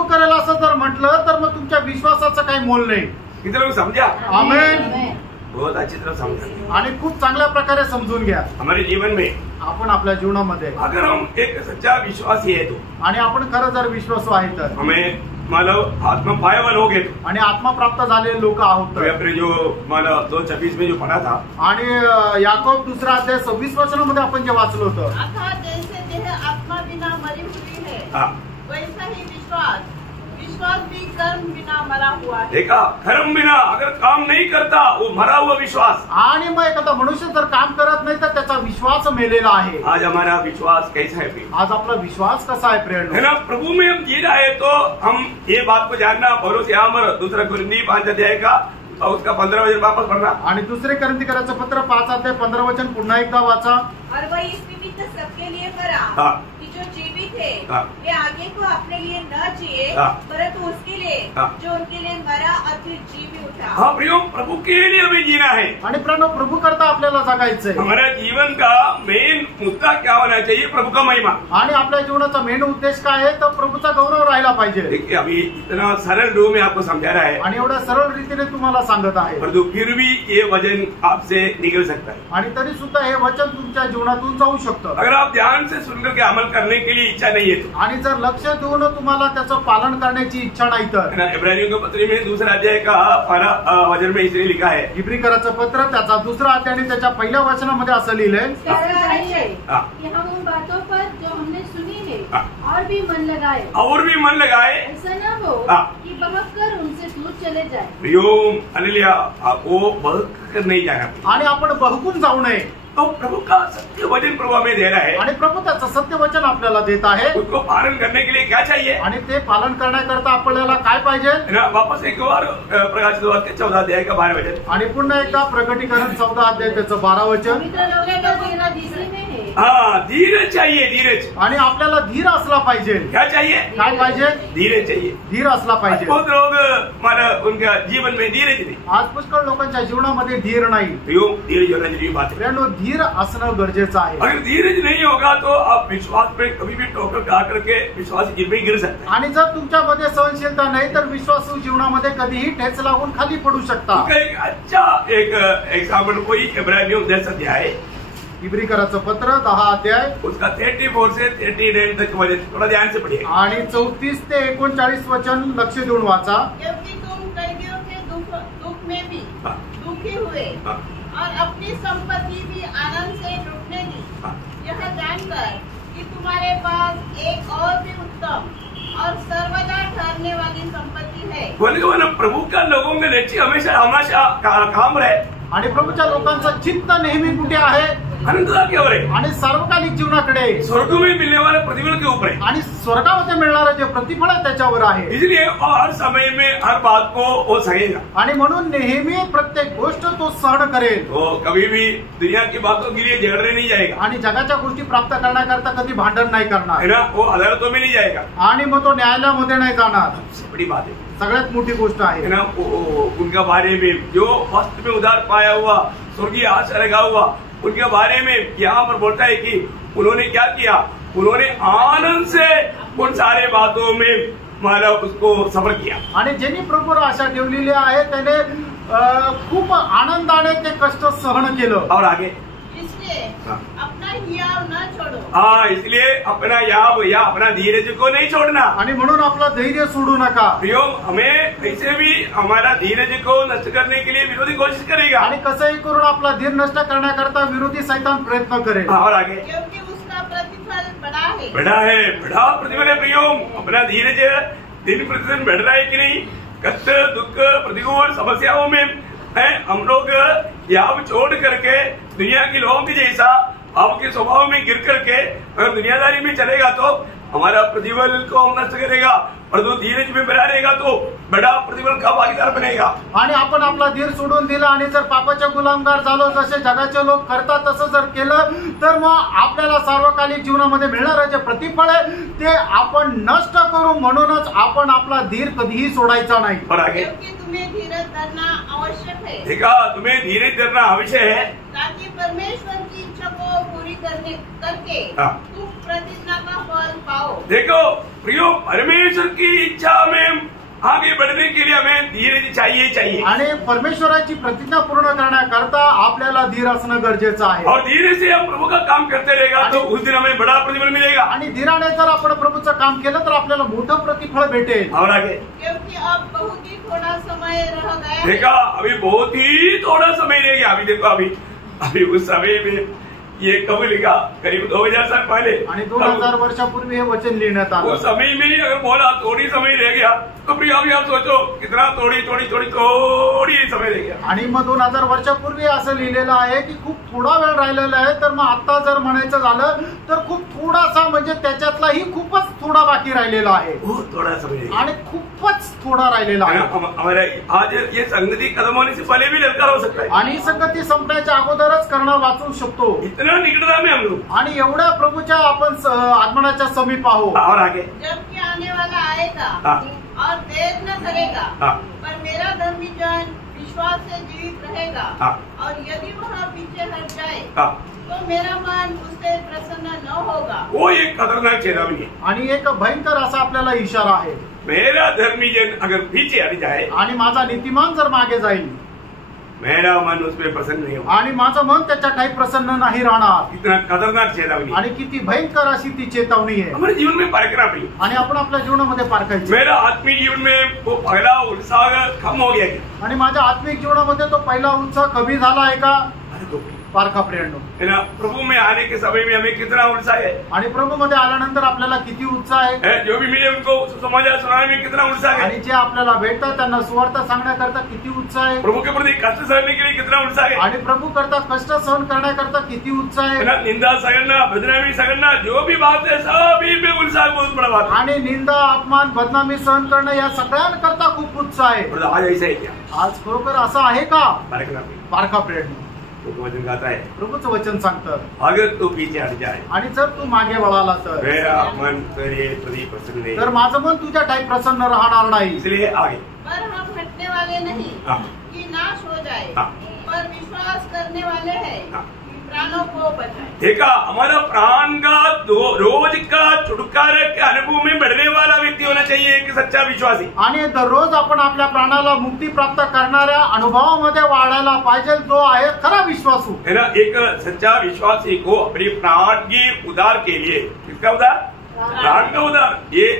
करेल असं जर म्हटलं तर मग तुमच्या विश्वासाचं काही मोल नाही. किती समजा? आमेन. बहुत अच्छी तरह समझा आणि खूप चांगल्या प्रकारे समजून घ्या. हमारे जीवन में आपण आपल्या जीवनामध्ये अगर हम एक सच्चा विश्वासी है तो आणि आपण खरं जर विश्वासू आहे तर हमें मानव आत्मा पायावन हो गए आणि आत्मा प्राप्त झालेले लोक आहोत. अपने जो मानव 2:26 में जो पढ़ा था आणि याकोब 2 अध्याय 26 वचनामध्ये आपण जे वाचलो होतं, अर्थात जैसे देह आत्मा बिना मरी हुई है वैसा ही विश्वास भी कर्म बिना मरा हुआ है. देखा, कर्म बिना अगर काम नहीं करता वो मरा हुआ विश्वास. आणि मग एखादा मनुष्य जर काम करत नाही तर त्याचा विश्वास मेलेला आहे. आज हमारा विश्वास कैसा है? आज आपला विश्वास कसा आहे प्रेरणा? है ना, प्रभु में हम जी रहे तो हम ये बात को जानना भरोसे आमर 2 कुरिन्थी 5 अध्याय का और उसका 15 वचन वापस पढ़ना. आणि 2 कोरिन्थीकरांचं पत्र 5 अध्याय 15 वचन पुन्हा एकदा वाचा. और वह इस निमित्त सबके लिए मरा कि जो जीवित ठीक है, हाँ। वे आगे को अपने लिए न जिए, हाँ। परंतु उसके लिए हाँ। जो उनके लिए मरा और फिर जी भी उठा। हाँ प्रियो, प्रभु के लिए हमें जीना है। आणि प्रभू करता आपल्याला जगायचंय हमारा जीवन का मेन मुद्दा क्या होना चाहिए? प्रभु का महिमा। आणि आपल्या जीवनाचा मेन उद्देश काय आहे तर प्रभूचा गौरव राहिला पाहिजे. देखिए अभी इतना सरल रूप में आपको समझा रहा है, आणि एवढ्या सरळ रीतीने तुम्हाला सांगत आहे. परंतु फिर भी ये वजन आपसे निकल सकता है. आणि तरी सुद्धा हे वचन तुमच्या जीवनातून जाऊ शकतं. अगर आप ध्यान से सुनकर के अमल करने के लिए इच्छा नहीं है तो, आणि जर लक्ष देऊन तुम्हाला त्याचं पालन करण्याची इच्छा नाही तर, इब्रानियों के पत्र में 2 अध्याय का 12 वचन में इसलिए लिखा है, इब्रिकराचं पत्र त्याचा 2 अध्याय आणि त्याच्या पहिल्या वचनामध्ये असं लिहिलंय, कारण चाहिए हाँ। कि हम उन बातों पर जो हमने सुनी है हाँ। और भी मन लगाए, और भी मन लगाए। ऐसा न हो हाँ। कि बहक कर उनसे दूर चले जाए। प्रियो हालेलुया, आपको बहक कर नहीं जाना आणि आपण बहकून जाऊ नये. तो प्रभु का सत्य वचन प्रभु हमें दे रहा है। आणि प्रभू त्याचं सत्य वचन आपल्याला देत आहे. उसको पालन करने के लिए क्या चाहिए? आणि ते पालन करण्याकरता आपल्याला काय पाहिजे? है ना, वापस एक बार प्रकाशित वाक्य के 14 अध्याय का 12 वचन। आणि पुन्हा एकदा प्रकटीकरण 14 अध्याय त्याचं 12 वचन. पवित्र लोगों का जीना इसी में है। हाँ, धीरज चाहिए, धीरज। आणि आपल्याला धीर असला पाहिजे. क्या चाहिए? काय पाहिजे? धीरज चाहिए। धीर असला पाहिजे. बहुत लोग हमारा उनका जीवन में धीरज नहीं। आज पुष्कळ लोकांच्या जीवनामध्ये धीर नाही. प्रियो, धीरज होना जरूरी बात है। मित्रांनो, धीर असणं गरजेचं आहे. अगर धीरज नहीं होगा तो आप विश्वास पे कभी भी ठोकर खा करके विश्वास में गिर सकते हैं। आणि जर तुमच्यामध्ये सहनशीलता नाही तर विश्वासू जीवनामध्ये कधीही ठेच लागून खाली पडू शकता. उसका एक अच्छा एक एग्जाम्पल कोई इब्रानियों 10 अध्याय, इब्रिकराचं पत्र 10 अध्याय उसका 34 से 39 तक वचन थोड़ा ध्यान से पढ़िए। आणि 34 ते 39 वचन लक्ष देऊन वाचा. क्योंकि तुम कैदियों के दुख में भी हाँ। दुखी हुए हाँ। और अपनी संपत्ति भी आनंद से लुटने दी, हाँ। यह जानकर कि तुम्हारे पास एक और भी उत्तम और सर्वदा ठहरने वाली संपत्ति है। बोले कि वो प्रभु का लोगों में नेची हमेशा हमेशा काम रहे। आणि प्रभूच्या लोकांचं चित्त नेहमी कुठे आहे? अनंतता की ओर है, आणि सार्वकालिक जीवनाकडे, स्वर्ग में मिलने वाले प्रतिफल के ऊपर है। आणि स्वर्गामध्ये मिळणारं जे प्रतिफळ आहे त्याच्यावर आहे. इसलिए हर समय में हर बात को वो सहेगा। आणि म्हणून नेहमी प्रत्येक गोष्ट तो सहन करेल. वो कभी भी दुनिया की बातों के लिए झगड़ने नहीं जाएगा, आणि जगाच्या गोष्टी प्राप्त करण्याकरता कधी भांडण नाही है करणार. ना। वो अदालतों में नहीं जाएगा। आणि मग तो न्यायालयामध्ये नाही जाणार. सबसे बड़ी बात है, सगळ्यात मोठी गोष्ट आहे. है ना। उनका बारे में जो वस्त्र में उधार पाया हुआ, स्वर्गीय आशा लगा हुआ, उनके बारे में यहाँ पर बोलता है कि उन्होंने क्या किया? उन्होंने आनंद से उन सारे बातों में माला उसको सफर किया। आणि ज्यांनी प्रभूवर आशा ठेवलेली आहे त्याने खूप आनंदाने ते कष्ट सहन केलं. और आगे इसलिए हाँ। अपना हियाव न छोड़ो। हाँ, इसलिए अपना याब या अपना धीरज को नहीं छोड़ना। आणि म्हणून आपलं धैर्य सोडू नका. प्रियो, हमें कैसे भी हमारा धीरज को नष्ट करने के लिए विरोधी कोशिश करेगा। आणि कसंही करून आपला धीर नष्ट करण्याकरता विरोधी सैतान प्रयत्न करेल. हाँ, और आगे क्योंकि उसका प्रतिफल बड़ा है। बड़ा प्रतिफल है। प्रियो, अपना धीरज दिन प्रतिदिन बढ़ रहा है कि नहीं? कष्ट, दुख, प्रतिकूल समस्याओं में है हम लोग याब छोड़ करके दुनिया के लोगों के जैसा आपके स्वभाव में गिर करके अगर दुनियादारी में चलेगा तो हमारा प्रतिफल को हम नष्ट करेगा, और जो धीरज में बना रहेगा तो बड़ा प्रतिफल का भागीदार बनेगा. आणि आपण आपला धीर सोडून दिला आणि जर पापाच्या गुलामगार झालो जसे जगाचे लोक करतात तसं जर केलं तर मग आपल्याला सार्वकालिक जीवनामध्ये मिळणारं जे प्रतिफळ आहे ते आपण नष्ट करू. म्हणूनच आपण आपला धीर कधीही सोडायचा नाही. क्योंकि तुम्हें धीरज धरना आवश्यक है. देखा, तुम्हें धीरज धरना आवश्यक है ताकि परमेश्वर की इच्छा को पूरी करके तुम प्रतिज्ञा का फल पाओ. देखो प्रियो, परमेश्वर की इच्छा में आगे बढ़ने के लिए हमें धीरज चाहिए. आणि परमेश्वराची प्रतिज्ञा पूर्ण करण्याकरता आपल्याला धीर असणं गरजेचं आहे. और धीरे से हम प्रभु का काम करते रहेगा तो उस दिन हमें बड़ा प्रतिफल मिलेगा. आणि धीराने जर आपण प्रभूचं काम केलं तर आपल्याला मोठं प्रतिफळ भेटेल. और आगे क्योंकि अब बहुत ही थोड़ा समय रह गया. देखा, अभी बहुत ही थोड़ा समय रह गया. अभी देखो, अभी उस समय में ये कब लिखा? करीब 2000 साल पहले. आणि 2000 वर्षापूर्वी हे वचन लिहिण्यात आलं. उस समय में अगर बोला थोड़ी समय रह गया तो प्रिय अभी आप सोचो कितना थोड़ी समय रह गया. आणि मग 2000 वर्षापूर्वी असं लिहिलेलं आहे की खूप थोडा वेळ राहिलेला आहे. तर मग आता जर म्हणायचं झालं तर खूप थोडासा म्हणजे त्याच्यातलाही खूपच थोडा बाकी राहिलेला आहे. बहुत थोड़ा समय आणि खूपच थोडा राहिलेला आहे. हमारा आज ये संगति खत्म होने से पहले भी ललकार हो सकता है. आणि संगती संपण्याच्या अगोदरच करणं वाचू शकतो. इतना इतना निकटता में हम लोग आणि एवढ्या प्रभूच्या आपण आगमनाच्या समीप आहोत. और आगे जबकि आने वाला आएगा हाँ. और देर न करेगा, हाँ. पर मेरा धर्मी जन विश्वास से जीवित रहेगा. हाँ. और यदि वह पीछे हट जाए हाँ. तो मेरा मन उससे प्रसन्न न होगा. वो एक खतरनाक चेतावनी है. आणि एक भयंकर असा आपल्याला इशारा आहे. मेरा धर्मी जन अगर पीछे हट जाए आणि माझा नीतिमान जर मागे जाईल मेरा मन उसमें प्रसन्न नहीं होगा. आणि माझं मन त्याच्या काही प्रसन्न नाही राहणार. इतना खतरनाक चेतावनी आणि किती भयंकर अशी ती चेतावणी आहे. हमारे जीवन में परखना पड़ी. आणि आपण आपल्या जीवनामध्ये पारखायची. मेरा आत्मिक जीवन में वो पहला उत्साह कम हो गया क्या? आणि माझ्या आत्मिक जीवनामध्ये तो पहिला उत्साह कमी झाला आहे का? अरे तो पारखा प्रियांनो. है ना, प्रभु में आने के समय में हमें कितना उत्साह है. आणि प्रभू मध्ये आल्यानंतर आपल्याला किती उत्साह आहे. जो भी मिले उनको समाचार सुनाने में कितना उत्साह है. आणि जे आपल्याला भेटतात त्यांना सुवार्थ सांगण्याकरता किती उत्साह आहे. प्रभु के प्रति कष्ट सहने के लिए कितना उत्साह है. आणि प्रभू करता कष्ट सहन करण्याकरता किती उत्साह है आहे. ना, निंदा सगळना बदनामी सगळना जो भी बात है सभी में उत्साह बहुत बड़ा बात है. आणि निंदा अपमान बदनामी सहन करणं या सगळ्यांकरता खूप उत्साह आहे. और आज ऐसा है क्या? आज खरोखर असं आहे का? परखना पड़ी. पारखा प्रियांनो. तो वचन कहता है प्रभूचं वचन सांगतं अगर तू पीछे हट जाए आणि जर तू मागे वळाला तर मेरा मन तेरे प्रति प्रसन्न नहीं. तर माझं मन तुझ्या टाईप प्रसन्न राहणार नाही. इसलिए आगे पर हम हटने वाले नहीं हाँ. कि नाश हो जाए, हाँ. पर विश्वास करने वाले हैं हाँ. कि प्राणों को बचाए. देखा, हमारा प्राण का रोज का छुटकारे के अनुभव में बढ़ने वाला व्यक्ति होना चाहिए, एक सच्चा विश्वासी. आणि दररोज आपण आपल्या प्राणाला मुक्ती प्राप्त करणाऱ्या अनुभवामध्ये वाढायला पाहिजे जो आहे खरा विश्वासू. है ना, एक सच्चा विश्वासी को अपने प्राण की उद्धार के लिए, किसका उद्धार? प्राण का उद्धार. ये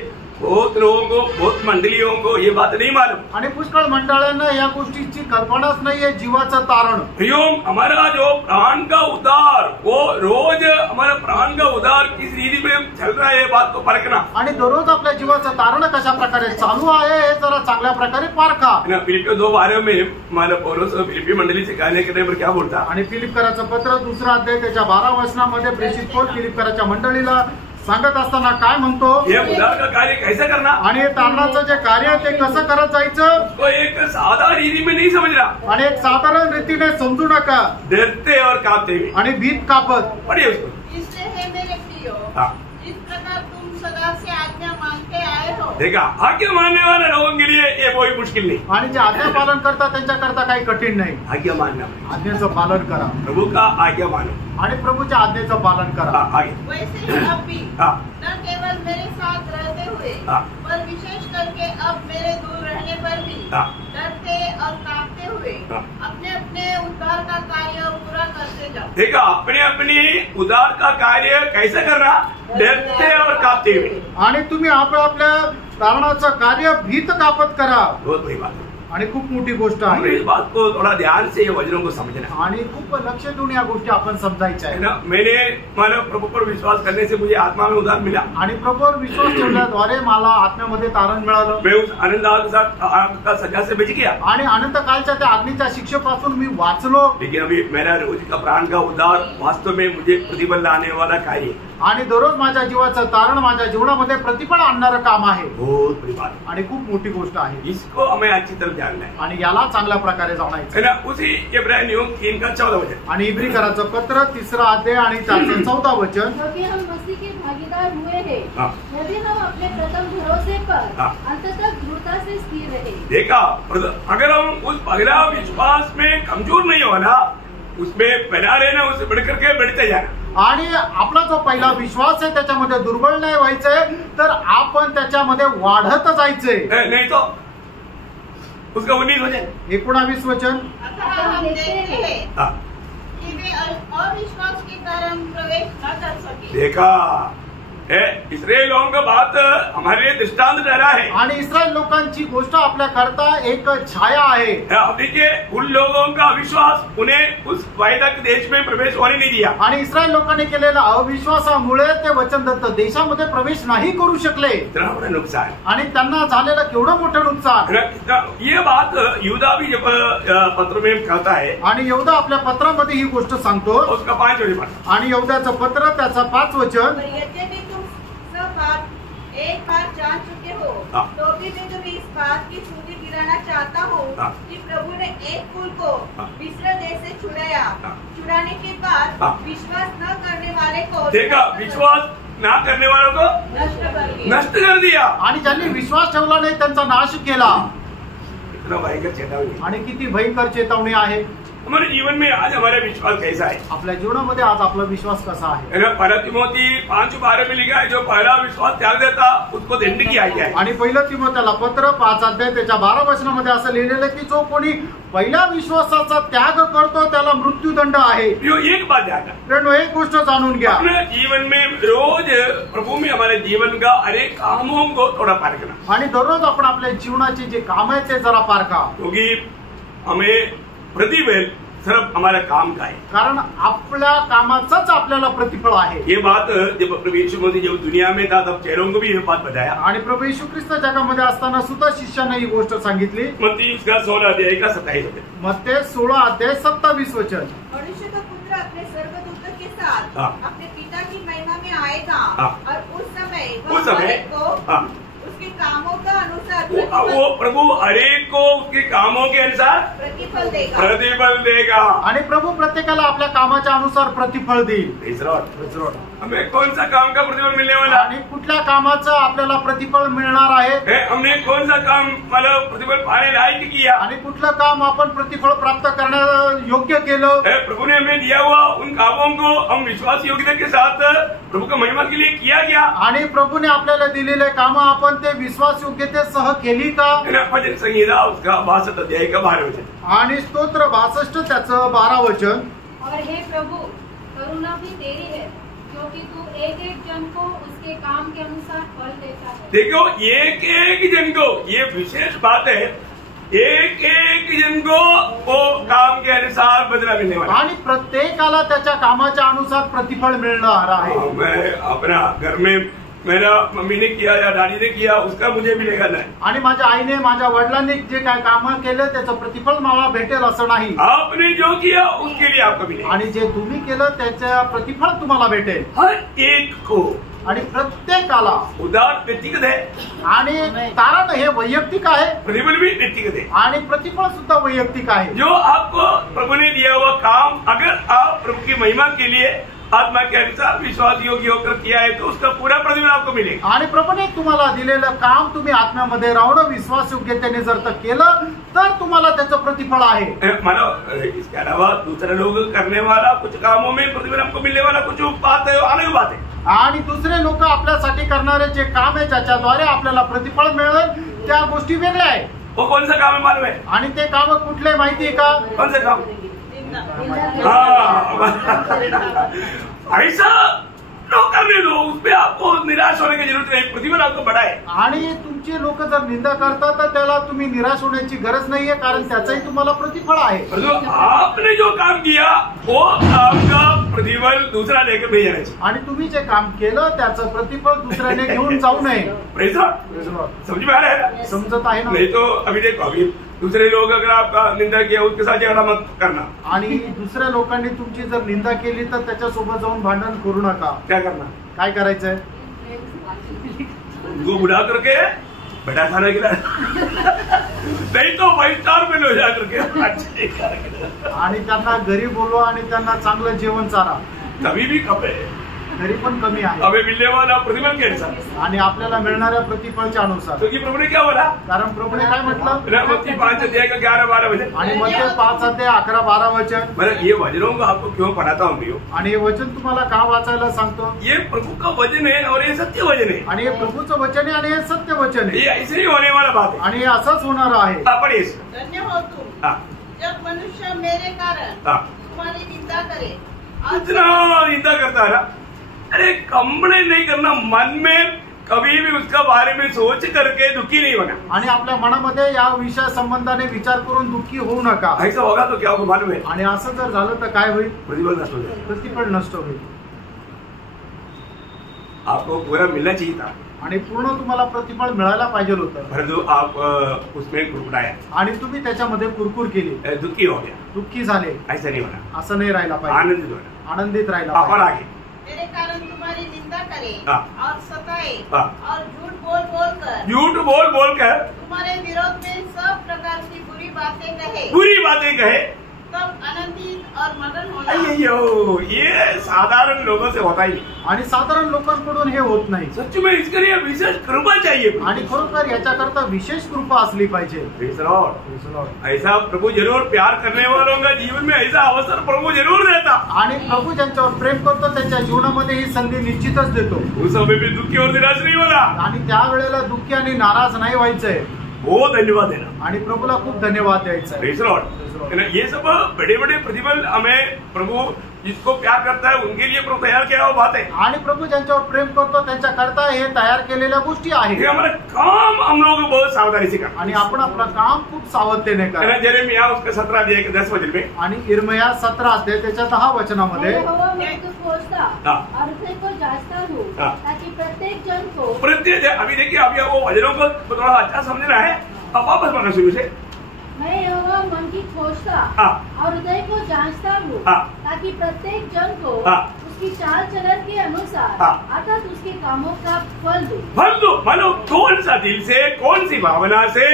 बहुत लोगों को, बहुत मंडलियों को ये बात नहीं मालूम. आणि पुष्कळ मंडळांना या गोष्टीची कल्पनाच नाहीये जीवाचं तारण. प्रियोम, हमारा जो प्राण का उद्धार वो रोज हमारा प्राण का उद्धार किस रीति में चल रहा है, ये बात को परखना. आणि दररोज आपल्या जीवाचं तारण कशा प्रकारे चालू आहे हे जरा चांगल्या प्रकारे पारखा. है ना, फिलिपियों 2:12 में हमारा पौलुस फिलिपी मंडली से कहने के पर क्या बोलता? आणि फिलिपकराचं पत्र 2 अध्याय त्याच्या 12 वचनामध्ये प्रेषित पौल फिलिपकराच्या मंडळीला सांगत असताना काय म्हणतो? ये उद्धार का कार्य कैसे करना, आणि हे तारणाचं जे कार्य आहे ते कसं करत जायचं उसको एक सादा रीति में नहीं समझना. आणि एक साधारण रीतीने समजू नका डरते और कांपते हुए आणि भीत कापत. पढ़िए उसको. इसलिए है मेरे प्रियो, हाँ. जिस प्रकार तुम सदा से आज्ञा मानते आए हो, देखा, आज्ञा मानने वाले लोगों के लिए ये कोई मुश्किल नहीं. आणि जे आज्ञा पालन करतात त्यांच्याकरता काही कठीण नाही. आज्ञा मानना, आज्ञेचं पालन करा प्रभु का आज्ञा मानो. आणि प्रभूच्या आज्ञेचं पालन करा. हाँ, आगे. वैसे ही अब भी हाँ. न केवल मेरे साथ रहते हुए, हाँ. पर विशेष करके अब मेरे दूर रहने पर भी हाँ. डरते और कांपते हुए हाँ. अपने अपने उद्धार का कार्य पूरा करते जाओ. देखा, अपने अपनी उद्धार का कार्य कैसे करना, डरते और कांपते हुए. आणि तुम्ही आपल्या तारणाचं कार्य भीत कापत करा. बहुत बड़ी बात है. आणि खूप मोठी गोष्ट हमें आहे. इस बात को थोड़ा ध्यान से ये वचनों को समझना है. आणि खूप लक्ष देऊन या गोष्टी आपण समजायच्या है आहे. ना, मैंने मानव प्रभु पर विश्वास करने से मुझे आत्मा में उद्धार मिला. आणि प्रभूवर विश्वास ठेवल्याद्वारे मला आत्म्यामध्ये तारण मिळालं. मैं उस आनंद का सजा से बच गया. आणि अनंत कालच्या त्या अग्नीच्या शिक्षेपासून मी वाचलो. लेकिन अभी मेरा रोज का प्राण का उद्धार वास्तव में मुझे प्रतिफल लाने वाला कार्य. आणि दररोज माझ्या जीवाचं तारण माझ्या जीवनामध्ये प्रतिफळ आणणारं काम आहे. बहुत बड़ी बात है. आणि खूप मोठी गोष्ट आहे. इसको हमें अच्छी तरह जानना है. आणि याला चांगल्या प्रकारे जाणायचं. है ना, उसी इब्रानियों 3:14 वचन. आणि इब्रिकराचं पत्र 3 अध्याय आणि त्याचं 14 वचन. क्योंकि हम मसीह के भागीदार हुए हैं, हाँ. यदि हम अपने प्रथम भरोसे पर हाँ. अंत तक दृढ़ता से स्थिर रहे. देखा, अगर हम उस पहला विश्वास में कमजोर नहीं होना, उसमें बना रहना, उससे बढ़कर के बढ़ते जाना. आणि आपला जो पहिला विश्वास आहे त्याच्यामध्ये दुर्बळ नाही व्हायचंय, तर आपण त्याच्यामध्ये वाढत जायचंय. नहीं तो उसका 19 वचन. 19 वचन. अतः हम देखते हैं हाँ. कि वे अविश्वास के कारण प्रवेश न कर सके. देखा, इस्राएलियों का बात हमारे लिए दृष्टांत ठहरा है. आणि इस्रायल लोकांची गोष्ट आपल्या करता एक छाया आहे. अब देखिए, उन लोगों का अविश्वास उन्हें उस वायदा के देश में प्रवेश होने नहीं दिया. आणि इस्रायल लोकांनी केलेल्या अविश्वासामुळे ते वचनदत्त देशामध्ये प्रवेश नाही करू शकले. इतना बड़ा नुकसान. आणि त्यांना झालेलं केवढं मोठं नुकसान. ये बात यहूदा भी जब पत्र में कहता है, आणि यहूदा आपल्या पत्रामध्ये ही गोष्ट सांगतो. उसका 5 वचन. आणि यहूदाचं पत्र त्याचा 5 वचन. पर यद्यपि तुम सब बात एक बार जान चुके हो, हाँ. तो भी मैं तुम्हें इस बात की सुधि दिलाना कहना चाहता हूँ हाँ। कि प्रभु ने एक कुल को हाँ। मिस्र देश से छुड़ाया। हाँ। छुड़ाने के बाद हाँ। विश्वास न करने वाले को देखा, विश्वास ना करने वालों को नष्ट कर दिया। नष्ट कर दिया। आणि ज्यांनी विश्वास ठेवला नाही त्यांचा नाश केला. इतना भयंकर चेतावनी. आणि किती भयंकर चेतावणी आहे. हमारे जीवन में आज हमारा विश्वास कैसा है? आपल्या जीवनामध्ये आज आपला विश्वास कसा आहे. पहला तिमोथी 5:12 में लिखा है, जो पहला विश्वास त्याग देता उसको दंड की आज्ञा है. आणि पहिलं तिमोथेला पत्र 5 अध्याय त्याच्या 12 वचनामध्ये असं लिहिलेलं आहे की जो कोणी पहिल्या विश्वासाचा त्याग करतो त्याला मृत्यूदंड आहे. यो एक बात ध्यान रखना. फ्रेंड, एक गोष्ट जाणून घ्या. अपने जीवन में रोज प्रभु में हमारे जीवन का अनेक कामों को थोड़ा पारखना. आणि दररोज आपण आपल्या जीवनाची जे काम आहे ते जरा पारखा. क्योंकि हमें प्रतिफल सिर्फ हमारा काम का है. कारण आपल्या कामाचंच आपल्याला प्रतिफळ आहे. ये बात जब प्रभु यीशु मसीह जब दुनिया में था तब चेलों को भी ये बात बताया. आणि प्रभू येशू ख्रिस्त जगामध्ये असताना सुद्धा शिष्यांना ही गोष्ट सांगितली. मत्ती उसका 16 अध्याय का 27 वचन. मत्ते 16 अध्याय 27 वचन. मनुष्य का पुत्र अपने स्वर्गदूतों के साथ हाँ। अपने पिता की महिमा में आएगा। हाँ। और उस समय उस समय, हर एक को हाँ, उसके कामों का अनुसार वो प्रभु हरेक को उसके कामों के अनुसार प्रतिफल देगा। प्रतिफल देगा. आणि प्रभू प्रत्येकाला आपल्या कामाच्या अनुसार प्रतिफळ देईल. Praise the Lord. हमें कौन सा काम का प्रतिफल मिलने वाला? आणि कुठल्या कामाचं आपल्याला प्रतिफळ मिळणार आहे. हमने कौन सा काम मतलब प्रतिफल पाने लायक किया? आणि कुठलं काम आपण प्रतिफळ प्राप्त करण्या योग्य केलं. प्रभु ने हमें दिया हुआ उन कामों को हम विश्वास योग्यता के साथ प्रभु का महिमा के लिए किया गया. आणि प्रभूने आपल्याला दिलेले काम आपण ते विश्वास योग्यतेसह केली का. भजन संहिता उसका 62 अध्याय का 12 वचन. आणि स्तोत्र 62 त्याचं 12 वचन. और हे प्रभु, करुणा भी तेरी है, क्योंकि तू एक एक जन को उसके काम के अनुसार फल देता है. देखो, एक एक जन को, ये विशेष बात है, एक एक जन को वो काम के अनुसार बदला मिलने वाला. आणि प्रत्येकाला त्याच्या कामाच्या अनुसार प्रतिफळ मिळणार आहे. मैं अपना घर में मेरा मम्मी ने किया या डैडी ने किया उसका मुझे मिलेगा नहीं. आणि माझ्या आईने माझ्या वडिलांनी जे काय काम केलं त्याचं प्रतिफल मला भेटेल असं नाही. आपने जो किया उसके लिए आपको मिलेगा. आणि जे तुम्ही केलं त्याचं प्रतिफळ तुम्हाला भेटेल. हर एक को. आणि प्रत्येकाला. उदार व्यक्तिगत है आणि कारण हे वैयक्तिक आहे. प्रतिफल भी व्यक्तिगत है. आणि प्रतिफळ सुद्धा वैयक्तिक आहे. जो आपको प्रभु ने दिया हुआ काम अगर आप प्रभु की महिमा के लिए आत्मा के अनुसार विश्वास योग्य होकर किया है तो उसका पूरा प्रतिफल आपको मिलेगा. आणि प्रभूने तुम्हाला दिलेलं काम तुम्ही आत्म्यामध्ये राहून विश्वास योग्यतेने जर केलं तर तुम्हाला त्याचं प्रतिफळ आहे. मानो इसके अलावा दूसरे लोग करने वाला कुछ कामों में प्रतिफल हमको मिलने वाला कुछ बात है, अलग बात है. आणि दुसरे लोक आपल्यासाठी करणारे जे काम आहे ज्याच्याद्वारे आपल्याला प्रतिफळ मिळेल त्या गोष्टी वेगळ्या आहेत. वो कौन सा काम है मालूम है? आणि ते काम कुठले माहिती आहे का? कौन सा काम? ऐसा नो करने दो, उसमें आपको निराश होने की जरूरत नहीं. प्रतिफल आपको बड़ा है. आणि तुमची लोक जर निंदा करतात तर त्याला तुम्ही निराश होण्याची गरज नाहीये, कारण त्याचंही तुम्हाला प्रतिफळ आहे. जो आपने जो काम किया वो आपका प्रतिफल दूसरा लेकर नहीं जाना चाहिए. आणि तुम्ही जे काम केलं त्याचं प्रतिफळ दुसऱ्याने घेऊन जाऊ नये. Praise the Lord. समझ में आ रहा है? समजत आहे ना? नहीं तो अभी देखो, अभी दूसरे लोग अगर आपका निंदा किया उसके साथ झगड़ा मत करना. आणि दुसऱ्या लोकांनी तुमची जर निंदा केली तर त्याच्यासोबत जाऊन भांडण करू नका. क्या करना? काय करायचंय? उनको बुला करके बड़ा खाना खिलाना. नहीं तो 5 स्टार में लो जा करके आणि त्यांना घरी बोलवा आणि त्यांना चांगलं जेवण चारा. कभी भी कपे घरी पण कमी आहे. हमें मिलने वाला प्रतिफल के अनुसार. आणि आपल्याला मिळणाऱ्या प्रतिफळच्या अनुसार. क्योंकि प्रभु ने क्या बोला? कारण प्रभूने काय म्हटलं? मत्ती 5 अध्याय का 11-12 वचन. आणि मध्ये 5 अध्याय 11-12 वचन. मतलब ये वचनों को आपको क्यों पढ़ाता हूँ भैया? आणि हे वचन तुम्हाला का वाचायला सांगतो? ये प्रभु का वचन है और ये सत्य वचन है. आणि हे प्रभूचं वचन आहे आणि हे सत्य वचन ये आहे. ऐसे ही होने वाला बात है. आणि हे असंच होणार आहे. आपण येस. धन्य हो तुम हाँ, जब मनुष्य मेरे कारण हाँ. तुम्हारी निंदा करे. इतना निंदा करता है ना. अरे कंप्लेन नहीं करना, मन में कभी भी उसका बारे में सोच करके दुखी नहीं होना. आणि आपल्या मनामध्ये या विषया संबंधाने विचार करून दुःखी होऊ नका. ऐसा होगा तो क्या होगा मालूम है? आणि असं जर झालं तर काय होईल? प्रतिफल नष्ट हो जाएगा. प्रतिफळ नष्ट होईल. आपको पूरा मिलना चाहिए था, आणि पूर्ण तुम्हाला प्रतिफळ मिळायला पाहिजे होतं. परंतु आप उसमें कुरकुराया, आणि तुम्ही त्याच्यामध्ये कुरकुर केली, दुखी हो गया. दुःखी झाले. ऐसा नहीं होना. असं नाही राहिला पाहिजे. आनंदित होना. आनंदित राहिला और पाहिजे. आगे मेरे कारण तुम्हारी निंदा करे हाँ। और सताए हाँ। और झूठ बोल बोल कर झूठ बोल बोल कर तुम्हारे विरोध में सब प्रकार बातें कहे, बुरी बातें कहे, तब आनंदित और मगन होना। अय्यो, ये साधारण लोगों से होता ही नहीं। आणि साधारण लोकांकडून हे होत नाही सच में इसके लिए विशेष कृपा चाहिए। आणि खरोखर याच्याकरता विशेष कृपा असली पाहिजे. Praise the Lord. ऐसा प्रभु जरूर प्यार करने वालों का जीवन में ऐसा अवसर प्रभु जरूर देता। आणि प्रभू ज्यांच्यावर प्रेम करतो त्यांच्या जीवनामध्ये ही संधी निश्चितच देतो. उस समय भी दुखी और निराश नहीं होना। आणि त्या वेळेला दुःखी आणि नाराज नाही व्हायचंय. बहुत धन्यवाद देना। आणि प्रभूला खूप धन्यवाद द्यायचा आहे. Praise the Lord. ये सब बड़े बड़े प्रतिफल हमें प्रभू जिसको प्यार करता है उनके लिए प्रभु तैयार किया हुआ बात है। आणि प्रभू ज्यांच्यावर प्रेम करतो त्यांच्या करता हे तयार केलेल्या गोष्टी ये आहेत. हमारा काम हम लोग बहुत सावधानी से करना। आणि आपण आपलं काम खूप सावधतेने करा. यिर्मयाह उसका 17 अध्याय के 10 वचन में, आणि इर्मया 17 अध्याय त्याच्या 10 वचनामध्ये यहोवा मैं तो खोजता हाँ। और हृदय को जांचता हूँ हाँ। ताकि प्रत्येक जन को प्रत्येक अभी देखिए अभी वो वचनों को थोड़ा अच्छा समझना है। अब वापस पढ़ना शुरू से। मैं यहोवा मन की खोजता हाँ। और हृदय को जांचता हूँ हाँ। ताकि प्रत्येक जन को हाँ। उसकी चाल चलन के अनुसार हाँ। अर्थात उसके कामों का फल दूं। फल दो, मानो कौन सा दिल से कौन सी भावना से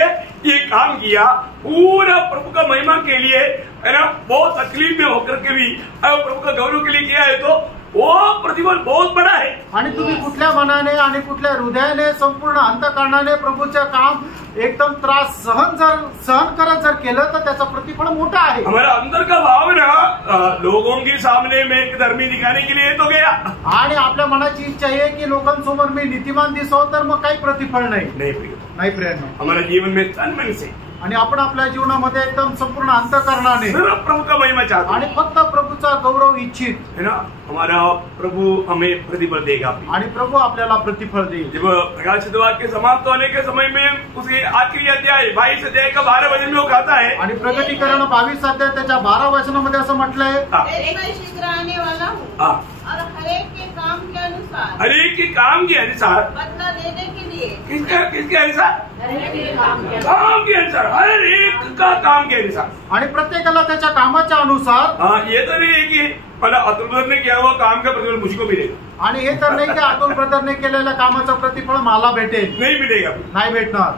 ये काम किया, पूरा प्रभु का महिमा के लिए है ना, बहुत तकलीफ में होकर के भी अगर प्रभु का गौरव के लिए किया है तो वो प्रतिफल बहुत बड़ा है। आणि तुम्ही कुठल्या मनाने आणि कुठल्या हृदयाने संपूर्ण अंतःकरणाने प्रभूचं काम एकदम त्रास सहन करत जर केलं तर त्याचं प्रतिफळ मोठं आहे. हमारा अंदर का भावना लोगों के सामने में एक धर्मी दिखाने के लिए तो गया, आणि आपल्या मनाची इच्छा आहे की लोकांसमोर मी नीतिमान दिसो तर मग काही प्रतिफळ नाही. नाही प्रेरणा. हमारा जीवन में तन मन से आणि आपण आपल्या जीवनामध्ये एकदम संपूर्ण अंतःकरणाने सिर्फ प्रभु का महिमा चाहते आणि हैं, फक्त प्रभूचा गौरव इच्छित है ना, हमारा प्रभु हमें प्रतिफल देगा। आणि प्रभू आपल्याला प्रतिफळ देईल. जब प्रकाशित वाक्य समाप्त होने के समय में उसके आखिरी अध्याय 22 अध्याय का 12 वचन में वो कहता है, आणि प्रकटीकरण 22 अध्याय त्याच्या 12 वचनामध्ये असं म्हटलंय, मैं शीघ्र आने वाला हूँ हाँ, और हरेक के काम के अनुसार हर एक के काम के अनुसार, बदला देने के लिए किसके अनुसार? हरेक के काम के काम के अनुसार, हर एक का काम के अनुसार। आणि प्रत्येकाला त्याच्या कामाच्या अनुसार. हाँ, ये तो नहीं है कि मतलब अतुल ब्रदर ने किया हुआ काम का प्रतिफल मुझको मिलेगा, आणि हे तर नाही की अतुल ब्रदरने केलेल्या कामाचं प्रतिफळ मला भेटेल. नहीं मिलेगा। नाही भेटणार.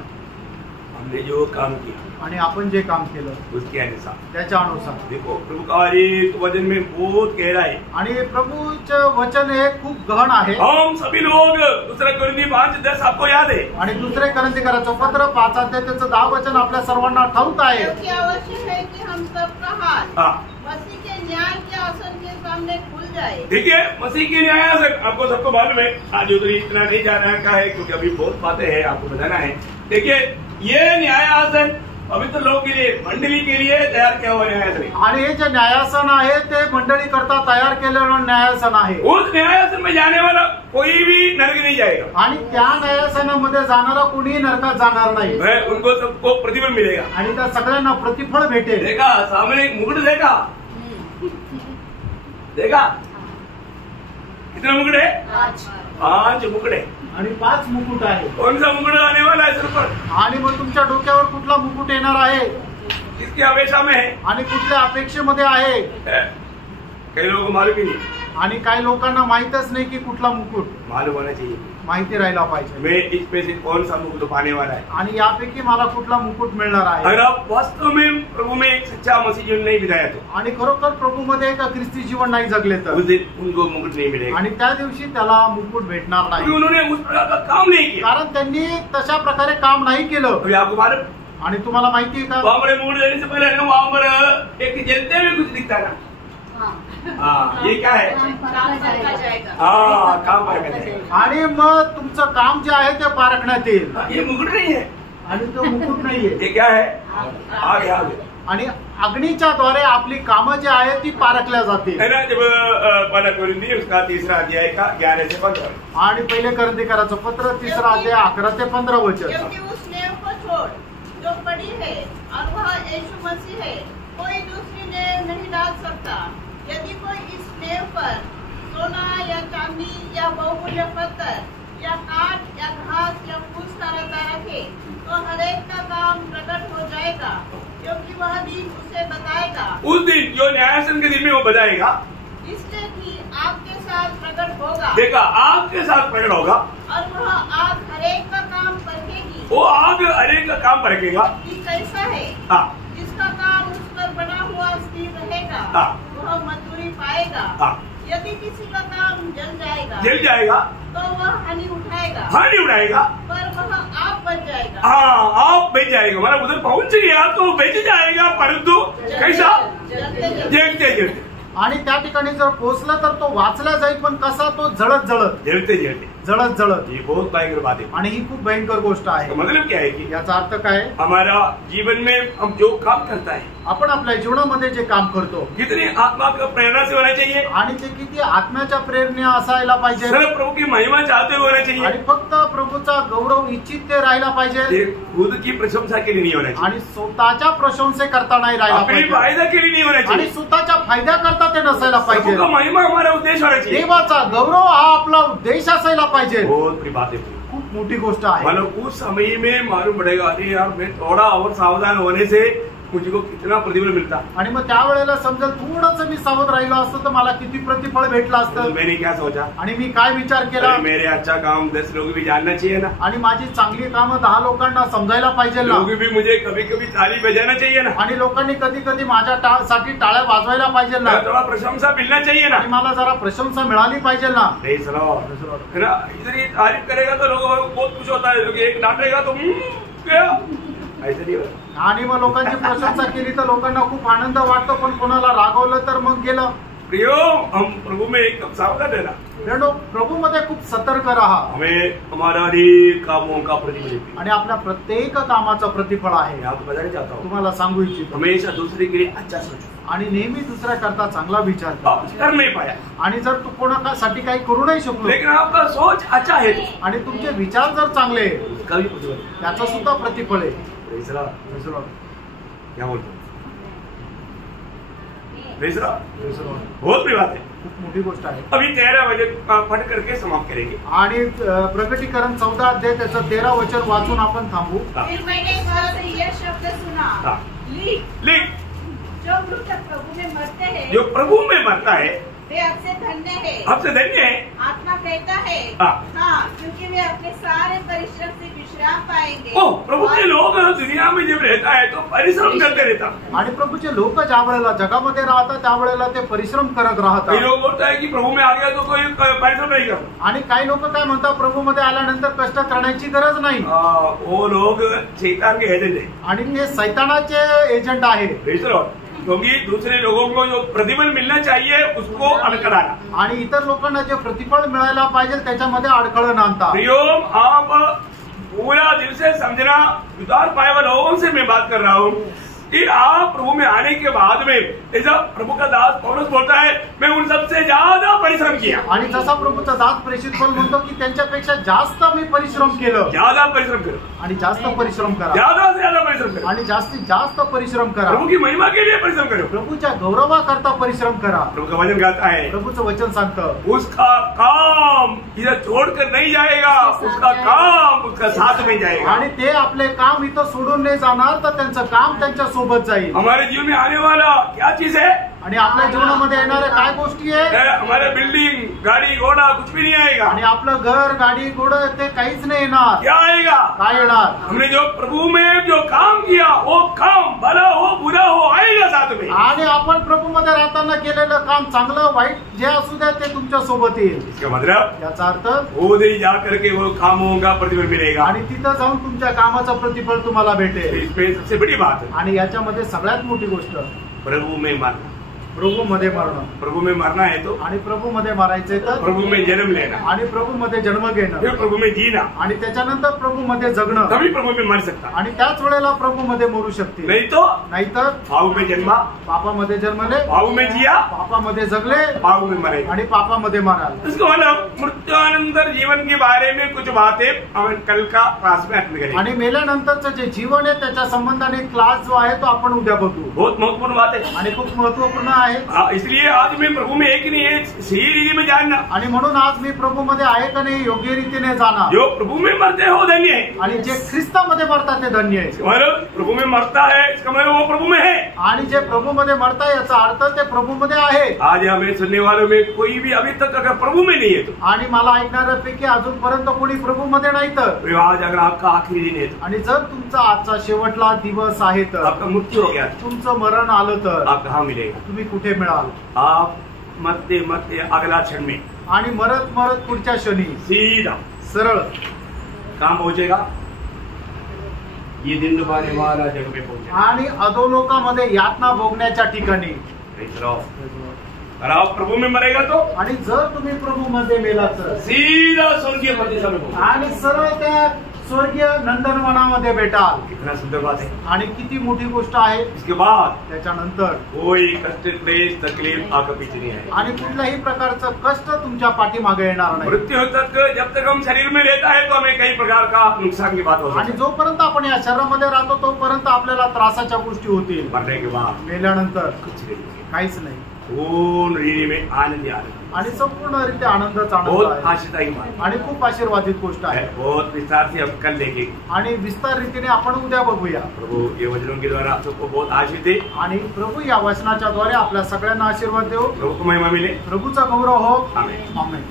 हमने जो काम किया आणि आपण जे काम केलं उसके अनुसार, त्याच्या अनुसार. देखो प्रभु का एक वचन में बहुत गहरा है। आणि प्रभूचं वचन हे खूप गहन आहे. हम सभी लोग दूसरा कोरिन्थी 5:10 आपको याद है। आणि दुसरे करंथीकराचं पत्र 5 अध्याय त्याचं 10 वचन आपल्या सर्वांना ठाऊक आहे. क्योंकि आवश्यक है कि हम सबका हाथ हाँ, मसीह के न्याय के आसन के सामने खुल जाए। देखिए मसीह के न्यायासन आपको सबको मालूम है। आज उधर इतना नहीं जाना का है क्योंकि अभी बहुत बातें हैं आपको बताना है। देखिए ये न्यायासन पवित्र लोग के लिए, मंडली के लिए तैयार किया हुआ न्यायासन है। आणि हे जे न्यायासन आहे ते मंडळी करता तयार केलेलं न्यायासन आहे. उस न्यायासन में जाने वाला कोई भी नरक नहीं जाएगा, आणि त्या न्यायासनामध्ये जाणारा कोणीही नरकात जाणार नाही. वह उनको सबको प्रतिफल मिलेगा। आणि त्या सगळ्यांना प्रतिफळ भेटेल. देखा सामने एक मुकुट देखा, देखा कितने मुकुट है? 5 मुकुट है। आणि 5 मुकुट आहे. कौन सा मुकुट आने वाला है सिर पर? आणि मग तुमच्या डोक्यावर कुठला मुकुट येणार आहे किसकी अपेक्षा में है? आणि कुठल्या अपेक्षेमध्ये आहे. कई लोगों को मालूम ही नहीं। आणि काही लोकांना माहितच नाही की कुठला मुकुट. मालूम होना चाहिए, माहिती राहायला पाहिजे. मैं इसमें से कौन सा मुकुट पाने वाला है। आणि यापैकी मला कुठला मुकुट मिळणार आहे. अगर आप वास्तव में प्रभु में एक सच्चा मसीह जीवन नहीं बिताया तो आणि खरोखर प्रभूमध्ये एक ख्रिस्ती जीवन नाही जगले उस तर, दिन उनको मुकुट नहीं मिलेगा, आणि त्या दिवशी त्याला मुकुट भेटणार क्योंकि नाही. उन्होंने उस प्रकार का काम नहीं किया। कारण त्यांनी तशा प्रकारे काम नाही केलं. अभी आपको मालूम, आणि तुम्हाला माहिती आहे का, वहां पर मुकुट देने से पहले ना वहां पर एक जलते हुए कुछ दिखता है ना। हाँ, ये क्या है? काम परखा जाएगा। हाँ, काम परखा जाएगा। आणि मग तुमचं काम जे आहे ते पारखण्यात येईल. ये मुकुट नहीं है, आणि तो मुकुट नाहीये. ये क्या है? आगे आगे आणि अग्नीच्या द्वारे आपली कामं जी आहे ती पारखल्या जातील. है ना। जब पहला कोरिन्थी उसका 3 अध्याय का 11 से 15, आणि पहिले करंथीकराचं पत्र 3 अध्याय 11 ते 15 वचन. क्योंकि उस नेव को छोड़ जो पड़ी है और वह यीशु मसीह है, कोई दूसरी नेव नहीं डाल सकता। यदि कोई इस नेव पर सोना या चांदी या बहुमूल्य पत्थर या काठ या घास या फूस का रता रखे तो हरेक का काम प्रकट हो जाएगा, क्योंकि वह दिन उसे बताएगा। उस दिन जो न्यायासन के दिन में वो बताएगा, इसलिए कि आपके साथ प्रकट होगा। देखा आपके साथ प्रकट होगा और वह आग हरेक का काम परखेगी। वो आग हरेक का काम परखेगा कि कैसा है। हाँ, जिसका काम उस पर बना हुआ स्थिर रहेगा हाँ। वह मजदूरी पाएगा। हाँ। यदि किसी का काम जल जाएगा तो वह हानि उठाएगा पर वह आप बच जाएगा। हाँ, आप बच जाएगा, मतलब उधर पहुंच गया तो बच जाएगा, परंतु कैसा? जलते जलते। आणि त्या ठिकाणी जर पोहोचला तर तो वाचला जाईल, पण कसा? तो जळत जळत जलते जलते। जळत जळत। ये बहुत भयंकर बात है। आणि ही खूप भयंकर गोष्ट आहे। मतलब क्या है की याचा अर्थ काय? हमारा जीवन में हम जो काम करता है, आपण आपल्या जीवनामध्ये जे काम करतो, कितनी आत्मा का प्रेरणा से होना चाहिए आणि ते किती आत्म्याच्या प्रेरणे असायला पाहिजे, सिर्फ प्रभु की महिमा चाहते हुए होना चाहिए, आणि फक्त प्रभूचा गौरव इच्छित ते राहायला पाहिजे, ये खुद की प्रशंसा के लिए नहीं होना चाहिए, आणि स्वतःच्या प्रशंसे करता नाही राहायला अपनी पाहिजे, फायदा के लिए नहीं होना आणि चाहिए। स्वतःच्या फायद्या करता ते नसायला प्रभु पाहिजे। का महिमा हमारा उद्देश्य होना चाहिए। देवाचा गौरव हा आपला उद्देश असायला पाहिजे। बहुत बड़ी बात है। खूप मोठी गोष्ट आहे। मतलब उस समय में मालूम पड़ेगा, अरे यार मैं थोड़ा और सावधान होने से मुझको कितना प्रतिफल मिलता। आणि मग त्यावेळेला समजेल थोडंसं मी सावध राहिलो असतं तर मला किती प्रतिफळ भेटलं तो असतं। मैंने क्या सोचा, आणि मी काय विचार केला, अरे मेरे अच्छा काम 10 लोग भी जानना चाहिए ना, आणि माझी चांगली कामं 10 लोकांना समजायला पाहिजे ना, लोग भी मुझे कभी कभी ताली बजाना चाहिए ना, आणि लोकांनी कधी कधी माझ्या साठी टाळ्या वाजवायला पाहिजे ना, थोड़ा प्रशंसा मिलना चाहिए ना, आणि मला जरा प्रशंसा मिळाली पाहिजे ना। नहीं सुनो है ना, इधर ही तारीफ करेगा तो लोग बहुत खुश होता है, एक डांटेगा तो क्या, ऐसे नहीं होता। आणि मग लोकांची प्रशंसा केली तर लोकांना खूप आनंद वाटतो, पण कोणाला रागवलं तर मग गेलं। प्रियो, हम प्रभु में एकदम सावधान रहना, प्रभू मध्ये खूप सतर्क राहा। हमें हमारा अनेक कामों का प्रतिफल है, आणि आपल्या प्रत्येक कामाचं प्रतिफळ आहे। मैं आपको बताना चाहता हूँ, तुम्हाला सांगू इच्छितो, हमेशा दूसरे के लिए अच्छा सोचो, आणि नेहमी दुसऱ्या करता चांगला विचार कर। आप कर नहीं पाया, आणि जर तू कोणासाठी काही करू नाही शकलो, लेकिन आपका सोच अच्छा है आणि तुमचे विचार जर चांगले आहे, उसका भी प्रतिफल है। त्याचं सुद्धा प्रतिफळ आहे। तीसरा क्या बोलते हैं, तीसरा बहुत बड़ी बात है, खूप मोठी गोष्ट आहे। अभी 13 बजे पढ़ करके समाप्त करेंगे। आणि प्रकटीकरण 14 अध्याय त्याचं 13 वचन वाचून आपण थांबू। फिर मैंने वहाँ से यह शब्द सुना, हाँ। लिख, जो मृतक प्रभु में मरते हैं, जो प्रभु में मरता है वे आपसे धन्य है, आपसे धन्य है। आत्मा कहता है हाँ। क्योंकि वे अपने सारे परिश्रम से विश्राम पाएंगे। ओ प्रभु के लोग दुनिया में जब रहता है तो परिश्रम करते रहता, आणि प्रभूचे लोक ज्या वेळेला जगामध्ये राहतात त्यावेळेला ते परिश्रम करत कई राहतात। लोग बोलता है कि प्रभु में आ गया तो कोई परिश्रम नहीं करता, आणि काही लोक काय म्हणतात, प्रभू मध्ये आल्यानंतर कष्ट करण्याची गरज नाही, वो लोग शैतान के एजेंट है। आणि ते सैतानाचे एजंट आहे। क्योंकि दूसरे लोगों को जो प्रतिफल मिलना चाहिए उसको अडकडाना, आणि इतर लोकांना जे प्रतिफळ मिळायला पाहिजे त्याच्यामध्ये अडखळण आणतात। प्रियोम, आप पूरा दिल से समझना, उदार पाए हुए लोगों से मैं बात कर रहा हूँ कि आप प्रभु में आने के बाद में ऐसा प्रभु का दास पौलुस बोलता है, मैं उन सबसे ज्यादा परिश्रम किया। आणि जसा प्रभूचा दास प्रेषित पौल म्हणतो की त्यांच्यापेक्षा जास्त मी परिश्रम केलं, ज्यादा परिश्रम करो, आणि जास्त परिश्रम करा, ज्यादा से ज्यादा परिश्रम करो, आणि जास्तीत जास्त परिश्रम करा, प्रभु की महिमा के लिए परिश्रम करो, प्रभूच्या गौरवाकरता परिश्रम करा। प्रभु का वचन गाता है, प्रभूचं वचन सांगतं, उसका काम इधर छोड़कर नहीं जाएगा, उसका काम उसका साथ में जाएगा। आणि ते आपले काम इथं सोडून नाही जाणार, तर त्यांचं काम त्यांच्या सोबत जाईल। हमारे जीवन में आने वाला क्या चीज है, आणि आपल्या जीवनामध्ये येणाऱ्या काय गोष्टी आहे, हमारे बिल्डिंग गाड़ी घोड़ा कुछ भी नहीं आएगा, आणि आपलं घर गाडी घोडं ते काहीच नाही येणार। क्या आएगा, काय येणार? हमने जो प्रभु में जो काम किया वो काम भला हो बुरा हो आएगा साथ में। आणि आपण प्रभू मध्ये राहताना केलेलं काम चांगलं वाईट जे असू द्या ते तुमच्या सोबत येईल। इसका मतलब याचा अर्थ वो दे जा करके वो कामों का प्रतिफल मिलेगा, आणि तिथं जाऊन तुमच्या कामाचं प्रतिफळ तुम्हाला भेटेल। इसमें सबसे बड़ी बात है आणि याच्यामध्ये सगळ्यात मोठी गोष्ट प्रभु में मरना। प्रभू मध्ये मरणं, प्रभु में मरना है तो आणि प्रभू मध्ये मरायचंय तर प्रभु में जन्म लेना, आणि प्रभू मध्ये जन्म घेणं, फिर प्रभु में जीना, आणि त्याच्यानंतर प्रभू मध्ये जगणं, तभी प्रभु में मर सकता, आणि त्याच वेळेला प्रभू मध्ये मरू शकते। नहीं तो नाहीतर पाप में जन्मा, पापामध्ये जन्मले, पाप में जिया, पापामध्ये जगले, पाप में मरे। आणि पापामध्ये माराल। इसको मतलब मृत्युअनंतर जीवन के बारे में कुछ बातें हम कल का क्लास में अटेंड करेंगे। आणि मेल्यानंतरचं जे जीवन आहे त्याच्या संबंधाने क्लास जो आहे तो आपण उद्या बघू। बहुत महत्वपूर्ण बात है, आणि खूप महत्वपूर्ण आहे। आहे. इसलिए आज मैं प्रभु में एक ही नहीं है, सही रीति में जानना. आणि म्हणून आज मी प्रभूमध्ये आहे का नाही योग्य रीतीने जाणा. जो प्रभु में मरते हो धन्य है. आणि जे ख्रिस्तामध्ये मरतात ते धन्य आहे. मतलब प्रभु में मरता है इसका मतलब वो प्रभु में है. आणि जे प्रभूमध्ये मरता याचा अर्थ ते प्रभूमध्ये आहे. आज हमें सुनने वालों में कोई भी अभी तक अगर प्रभु में नहीं है तो, आणि मला ऐकणाऱ्यापैकी अजूनपर्यंत कोणी प्रभूमध्ये नाही तर, आज अगर आपका आखिरी दिन है तो, आणि जर तुमचा आजचा शेवटला दिवस आहे तर, आपका मृत्यु हो गया, तुमचं मरण आलं तर आप कहाँ मिलेगा? तुम्ही कुठे मिळाल? आप मरते मरते अगला क्षण में आणि मरत मरत पुढच्या क्षणी सीधा सरळ कहाँ पहुंचेगा? ये दिन दुबारे वाला जग में पहुंचेगा. आणि अधोलोकामध्ये यातना भोगण्याच्या ठिकाणी. और आप प्रभु में मरेगा तो, आणि जर तुम्ही प्रभूमध्ये मेला तर सीधा स्वर्गीय प्रदेशा में पहुंचेगा. आणि सरळ त्या स्वर्गीय नंदनवनामध्ये भेटाल. कितना सुंदर बात है. आणि किती मोठी गोष्ट आहे. इसके बाद त्याच्यानंतर कोई कष्ट क्लेश तकलीफ आपका पीछे नहीं है. आणि कुठल्याही प्रकारचं कष्ट तुमच्या पाठीमागे येणार नाही. मृत्यु तक जब तक हम शरीर में रहता है तो हमें कई प्रकार का नुकसान की बात होती आणि है. जोपर्यंत आपण या शरीरामध्ये राहतो तोपर्यंत आपल्याला त्रासाच्या गोष्टी होतील. मरने के बाद मेल्यानंतर कुछ नहीं, काहीच नाही. पूर्ण रीति में आनंद ही आनंद. आणि संपूर्णरित्या आनंदच आनंद बहुत आहे. आशीर्वादी बात आणि खूप आशीर्वादित गोष्ट आहे. है. बहुत विस्तार से हम कल देखेंगे. आणि विस्तार रीतीने आपण उद्या बघूया. प्रभु ये वचनों के द्वारा आप सबको बहुत आशीष दे. आणि प्रभू या वचनाच्या द्वारे आपल्या सगळ्यांना आशीर्वाद देऊ. प्रभु को महिमा मिले. प्रभूचा गौरव हो. आमेन. आमेन.